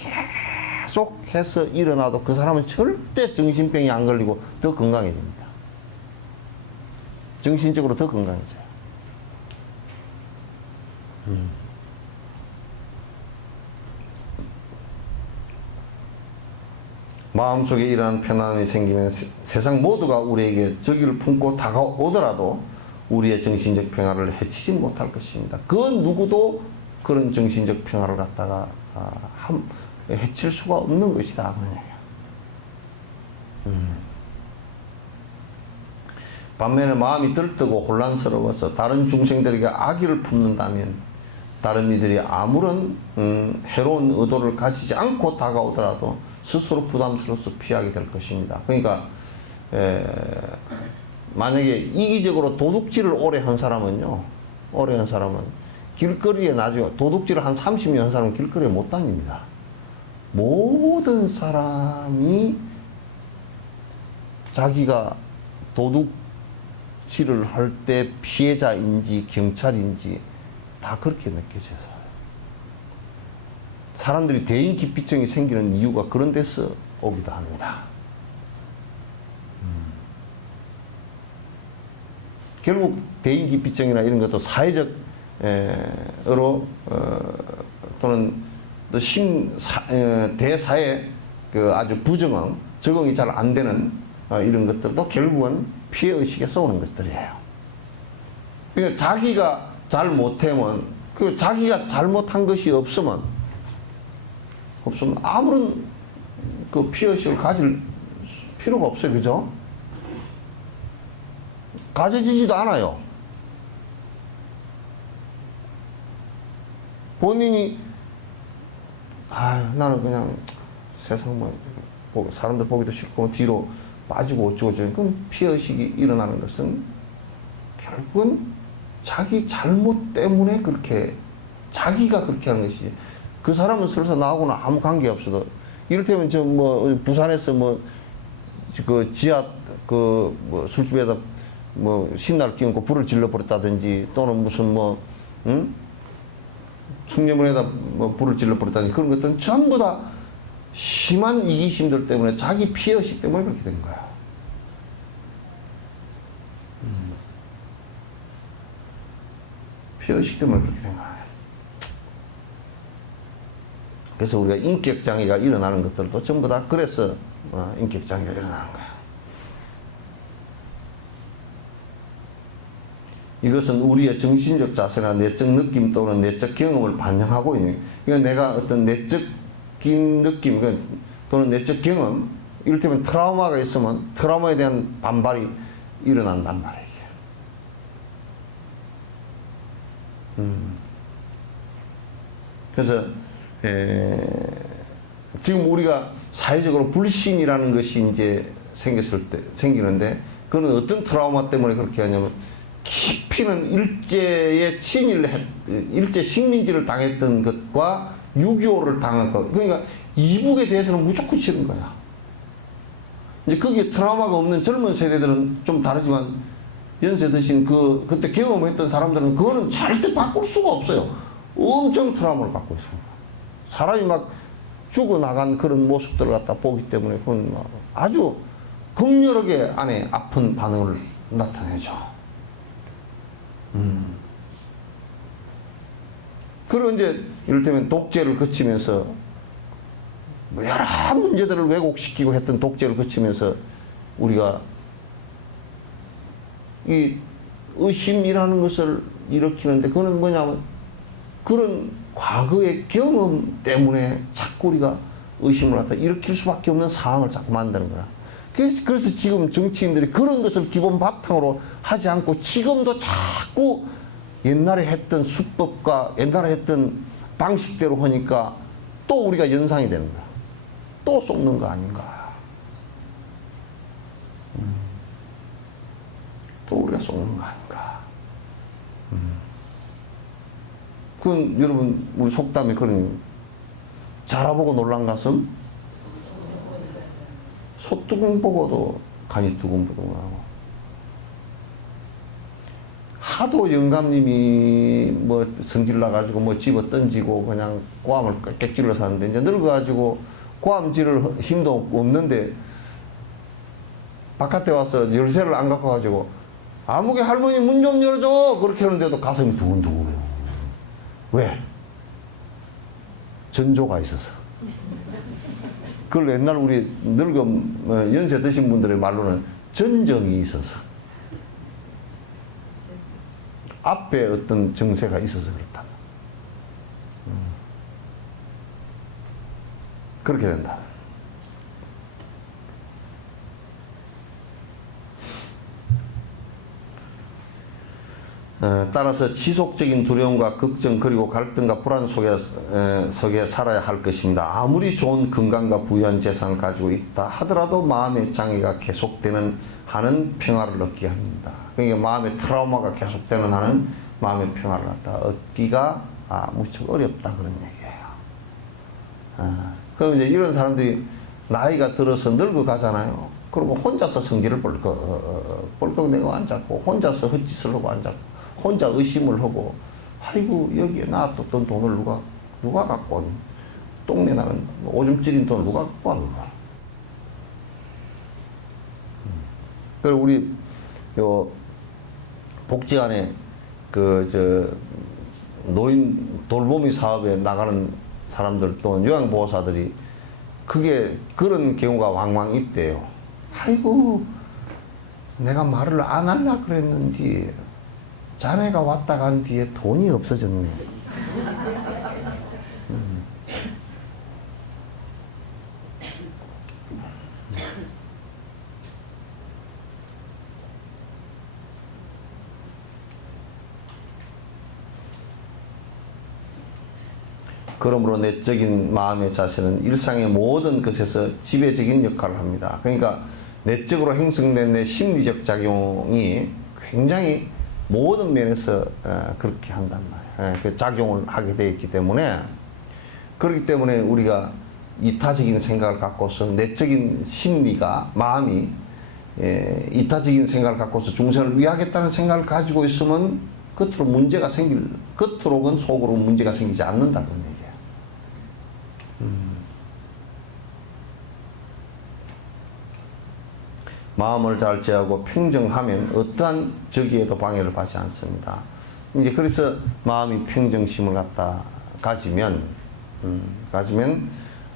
계속해서 일어나도 그 사람은 절대 정신병이 안 걸리고 더 건강해집니다. 정신적으로 더 건강해져요. 마음속에 이러한 편안함이 생기면 세상 모두가 우리에게 적의를 품고 다가오더라도 우리의 정신적 평화를 해치지 못할 것입니다. 그 누구도 그런 정신적 평화를 갖다가 해칠 수가 없는 것이다. 그런 얘기야. 반면에 마음이 들뜨고 혼란스러워서 다른 중생들에게 악의를 품는다면 다른 이들이 아무런 해로운 의도를 가지지 않고 다가오더라도 스스로 부담스러워서 피하게 될 것입니다. 그러니까 만약에 이기적으로 도둑질을 오래 한 사람은요, 오래 한 사람은 길거리에 나중에 도둑질을 한 30년 한 사람은 길거리에 못 다닙니다. 모든 사람이 자기가 도둑질을 할 때 피해자인지 경찰인지 다 그렇게 느껴져서 사람들이 대인기피증이 생기는 이유가 그런 데서 오기도 합니다. 결국 대인기피증이나 이런 것도 사회적으로 또는 대사회 그 아주 부정응, 적응이 잘 안 되는 이런 것들도 결국은 피해의식에서 오는 것들이에요. 그러니까 자기가 잘못하면, 그 자기가 잘못한 것이 없으면 아무런 그 피해의식을 가질 필요가 없어요. 그죠? 가져지지도 않아요. 본인이 나는 그냥 세상 사람들 보기도 싫고 뒤로 빠지고 어쩌고저쩌고, 그럼 피해의식이 일어나는 것은 결국은 자기 잘못 때문에 그렇게, 자기가 그렇게 하는 것이지. 그 사람은 설사 나하고는 아무 관계 없어도, 이를테면 부산에서 그 지하 술집에다 신나를 끼얹고 불을 질러버렸다든지, 또는 무슨 숭례문에다 불을 질러버렸다든지, 그런 것들은 전부 다 심한 이기심들 때문에, 자기 피해의식 때문에 그렇게 된 거야. 피해의식 때문에 그렇게 된 거야. 그래서 우리가 인격장애가 일어나는 것들도 전부 다 그래서 인격장애가 일어나는 거야. 이것은 우리의 정신적 자세나 내적 느낌 또는 내적 경험을 반영하고 있는, 그러니까 내가 어떤 내적인 느낌 또는 내적 경험, 이를테면 트라우마가 있으면 트라우마에 대한 반발이 일어난단 말이에요. 그래서 지금 우리가 사회적으로 불신이라는 것이 이제 생기는데, 그거는 어떤 트라우마 때문에 그렇게 하냐면, 깊이는 일제의 일제 식민지를 당했던 것과 6.25를 당한 것, 그러니까 이북에 대해서는 무조건 싫은 거야. 이제 거기에 트라우마가 없는 젊은 세대들은 좀 다르지만, 연세 드신 그때 경험했던 사람들은 그거는 절대 바꿀 수가 없어요. 엄청 트라우마를 갖고 있습니다. 사람이 막 죽어나간 그런 모습들을 갖다 보기 때문에, 그건 아주 극렬하게 안에 아픈 반응을 나타내죠. 그리고 이제 이를테면 독재를 거치면서 여러 문제들을 왜곡시키고 했던 독재를 거치면서 우리가 이 의심이라는 것을 일으키는데, 그거는 뭐냐면 그런 과거의 경험 때문에 자꾸 우리가 의심을 갖다 일으킬 수밖에 없는 상황을 자꾸 만드는 거야. 그래서 지금 정치인들이 그런 것을 기본 바탕으로 하지 않고 지금도 자꾸 옛날에 했던 수법과 옛날에 했던 방식대로 하니까 또 우리가 연상이 되는 거야. 또 쏟는 거 아닌가. 또 우리가 쏟는 거 아닌가. 그건 여러분, 우리 속담에 그런, 자라보고 놀란 가슴 소뚜껑 보고도 간이 두근두근하고. 하도 영감님이 성질 나가지고 집어 던지고 그냥 고함을 꽥꽥질러 사는데, 이제 늙어가지고 고함 지를 힘도 없는데 바깥에 와서 열쇠를 안 갖고 가지고 아무개 할머니 문 좀 열어줘 그렇게 하는데도 가슴이 두근두근해요. 왜? 전조가 있어서. 그걸 옛날 우리 연세 드신 분들의 말로는 전정이 있어서, 앞에 어떤 정세가 있어서 그렇다. 그렇게 된다. 따라서 지속적인 두려움과 걱정 그리고 갈등과 불안 속에 살아야 할 것입니다. 아무리 좋은 건강과 부유한 재산을 가지고 있다 하더라도 마음의 장애가 계속되는 한은 평화를 얻게 합니다. 그러니까 마음의 트라우마가 계속되는 한은 마음의 평화를 얻기가 무척 어렵다 그런 얘기예요. 그럼 이제 이런 사람들이 나이가 들어서 늙어가잖아요. 그리고 혼자서 성질을 벌컥 내고 앉았고 혼자서 헛짓을 하고 앉았고 혼자 의심을 하고 아이고 여기에 놔뒀던 돈을 누가 갖고 온 똥내 나는 오줌 찌린 돈을 누가 갖고 왔나. 그리고 우리 요 복지관에 노인 돌보미 사업에 나가는 사람들 또는 요양보호사들이 그런 경우가 왕왕 있대요. 아이고 내가 말을 안 하려 그랬는지 자네가 왔다 간 뒤에 돈이 없어졌네. 그러므로 내적인 마음의 자세는 일상의 모든 것에서 지배적인 역할을 합니다. 그러니까 내적으로 형성된 내 심리적 작용이 굉장히 모든 면에서 그렇게 한단 말이에요. 그 작용을 하게 되어 있기 때문에 그렇기 때문에 우리가 이타적인 생각을 갖고서 내적인 심리가 마음이 이타적인 생각을 갖고서 중생을 위하겠다는 생각을 가지고 있으면 겉으로는 속으로 문제가 생기지 않는다는 얘기예요. 마음을 잘 제하고 평정하면 어떠한 적에도 방해를 받지 않습니다. 이제 그래서 마음이 평정심을 가지면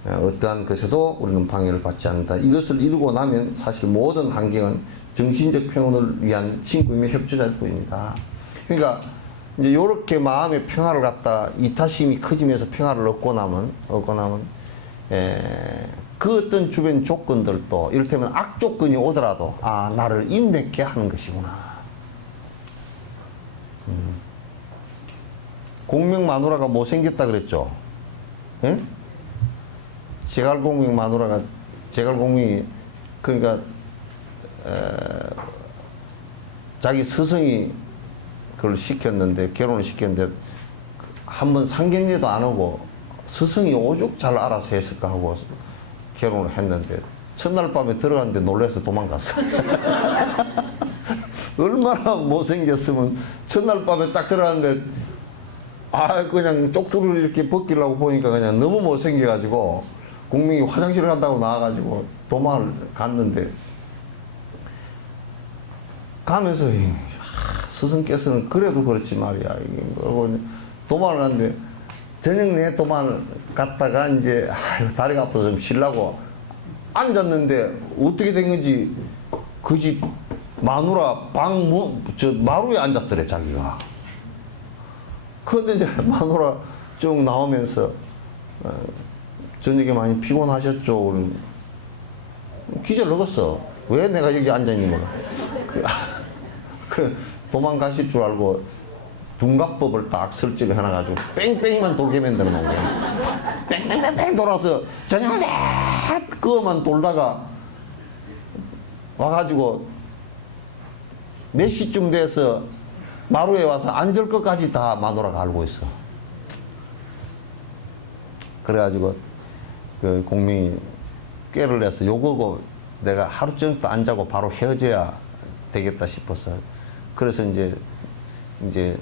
어떠한 것에도 우리는 방해를 받지 않는다. 이것을 이루고 나면 사실 모든 환경은 정신적 평온을 위한 친구이며 협조자일 뿐입니다. 그러니까 이제 이렇게 마음의 평화를 갖다 이타심이 커지면서 평화를 얻고 나면 그 어떤 주변 조건들도 이를테면 악조건이 오더라도 나를 인내케 하는 것이구나. 공명 마누라가 못생겼다 그랬죠. 예? 제갈공명 마누라가 제갈공명이 그러니까 자기 스승이 그걸 시켰는데 결혼을 시켰는데 한번 상견례도 안 하고 스승이 오죽 잘 알아서 했을까 하고 결혼을 했는데 첫날 밤에 들어갔는데 놀라서 도망갔어. 얼마나 못생겼으면 첫날 밤에 딱 들어갔는데 그냥 쪽두를 이렇게 벗기려고 보니까 그냥 너무 못생겨가지고 공명이 화장실을 간다고 나와가지고 도망을 갔는데 가면서 스승께서는 그래도 그렇지 말이야. 도망을 갔는데 저녁 내 도망을 갔다가 이제 다리가 아파서 좀 쉬려고 앉았는데 어떻게 된 건지 그 집 마누라 마루에 앉았더래 자기가. 그런데 이제 마누라 쭉 나오면서 저녁에 많이 피곤하셨죠? 기절 넣었어. 왜 내가 여기 앉아있는 거야? 도망가실 줄 알고 둔갑법을 딱 설치를 해놔가지고 뺑뺑이만 돌게 만드는 거야. 뺑뺑뺑뺑 돌아서 저녁에 그거만 돌다가 와가지고 몇 시쯤 돼서 마루에 와서 앉을 것까지 다 마누라가 알고 있어. 그래가지고 그 공명이 꾀를 내서 요거고 내가 하루 종일 안 자고 바로 헤어져야 되겠다 싶어서 그래서 이제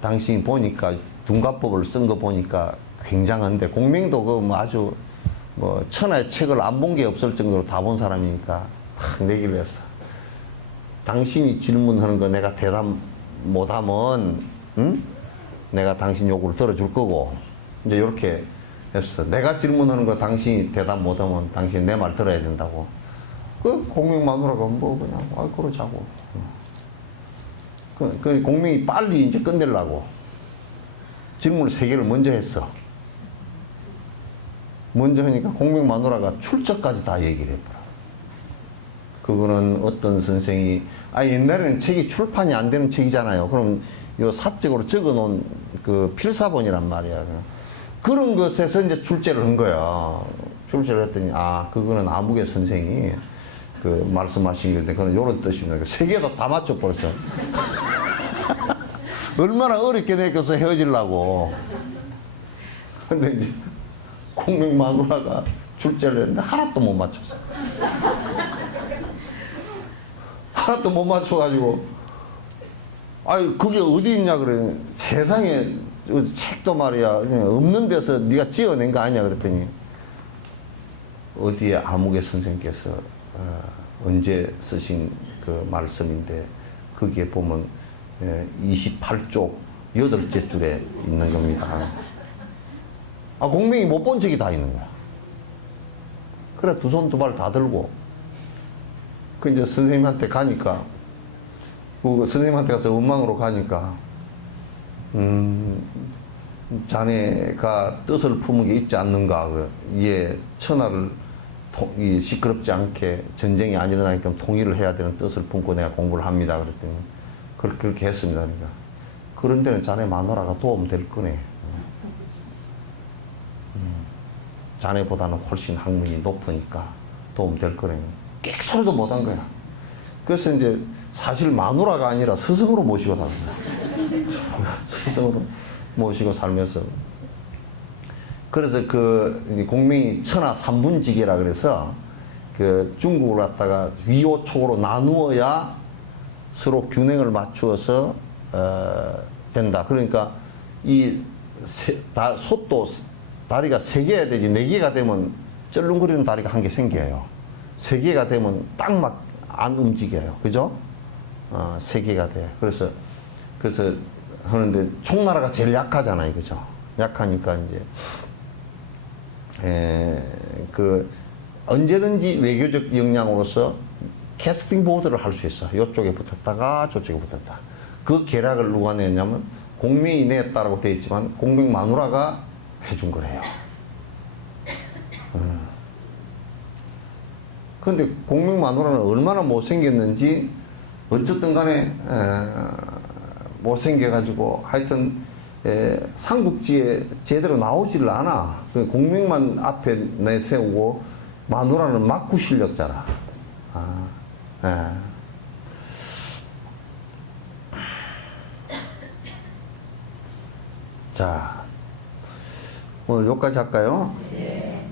당신이 보니까 둔갑법을 쓴 거 보니까 굉장한데 공명도 그 아주 천하의 책을 안 본 게 없을 정도로 다 본 사람이니까 탁 내기를 했어. 당신이 질문하는 거 내가 대답 못하면 내가 당신 요구를 들어줄 거고 이제 이렇게 했어. 내가 질문하는 거 당신이 대답 못하면 당신 내 말 들어야 된다고. 그 공명 마누라가 그냥 그러자고. 그 공명이 빨리 이제 끝내려고 질문을 3개를 먼저 했어. 먼저 하니까 공명 마누라가 출처까지 다 얘기를 해버려. 그거는 어떤 선생이, 옛날에는 책이 출판이 안 되는 책이잖아요. 그럼 요 사적으로 적어 놓은 그 필사본이란 말이야. 그런 것에서 이제 출제를 한 거야. 출제를 했더니, 그거는 아무개 선생이 그 말씀하신 건데, 그건 요런 뜻입니다. 세 개도 다 맞춰버렸어. 얼마나 어렵게 내껴서 헤어지려고. 근데 이제 공명 마누라가 출제를 했는데 하나도 못 맞췄어. 하나도 못 맞춰가지고, 그게 어디 있냐 그래. 세상에 책도 말이야 그냥 없는 데서 네가 지어낸 거 아니냐 그랬더니, 어디에 아무개 선생께서 언제 쓰신 그 말씀인데 거기에 보면 28쪽 8째 줄에 있는 겁니다. 공명이 못 본 적이 다 있는 거야. 그래 두 손 두 발 다 들고 그 이제 선생님한테 가니까, 그 선생님한테 가서 원망으로 가니까, 자네가 뜻을 품은 게 있지 않는가. 이에 천하를 시끄럽지 않게 전쟁이 안 일어나게끔 통일을 해야 되는 뜻을 품고 내가 공부를 합니다. 그랬더니 그렇게 했습니다. 그러니까 그런 데는 자네 마누라가 도움 될 거네. 자네보다는 훨씬 학문이 높으니까 도움 될 거네. 끽소리도 못한 거야. 그래서 이제 사실 마누라가 아니라 스승으로 모시고 살았어. 스승으로 모시고 살면서. 그래서 그 공명이 천하 삼분지계라 그래서 그 중국을 갖다가 위오촉으로 나누어야 서로 균형을 맞추어서 된다. 그러니까 이 솥도 다리가 3개야 되지 4개가 되면 쩔렁거리는 다리가 한 개 생겨요. 3개가 되면 딱 막 안 움직여요. 그죠? 3개가 돼. 그래서 하는데 총나라가 제일 약하잖아요. 그죠? 약하니까 이제 언제든지 외교적 역량으로서 캐스팅 보드를 할 수 있어. 이쪽에 붙었다가 저쪽에 붙었다. 그 계략을 누가 냈냐면 공명이 냈다라고 되어 있지만 공명 마누라가 해준 거래요. 그런데 공명 마누라는 얼마나 못생겼는지 어쨌든 간에 못생겨가지고 하여튼 삼국지에 제대로 나오질 않아. 공명만 앞에 내세우고 마누라는 막구 실력자라. 자, 오늘 여기까지 할까요? 네.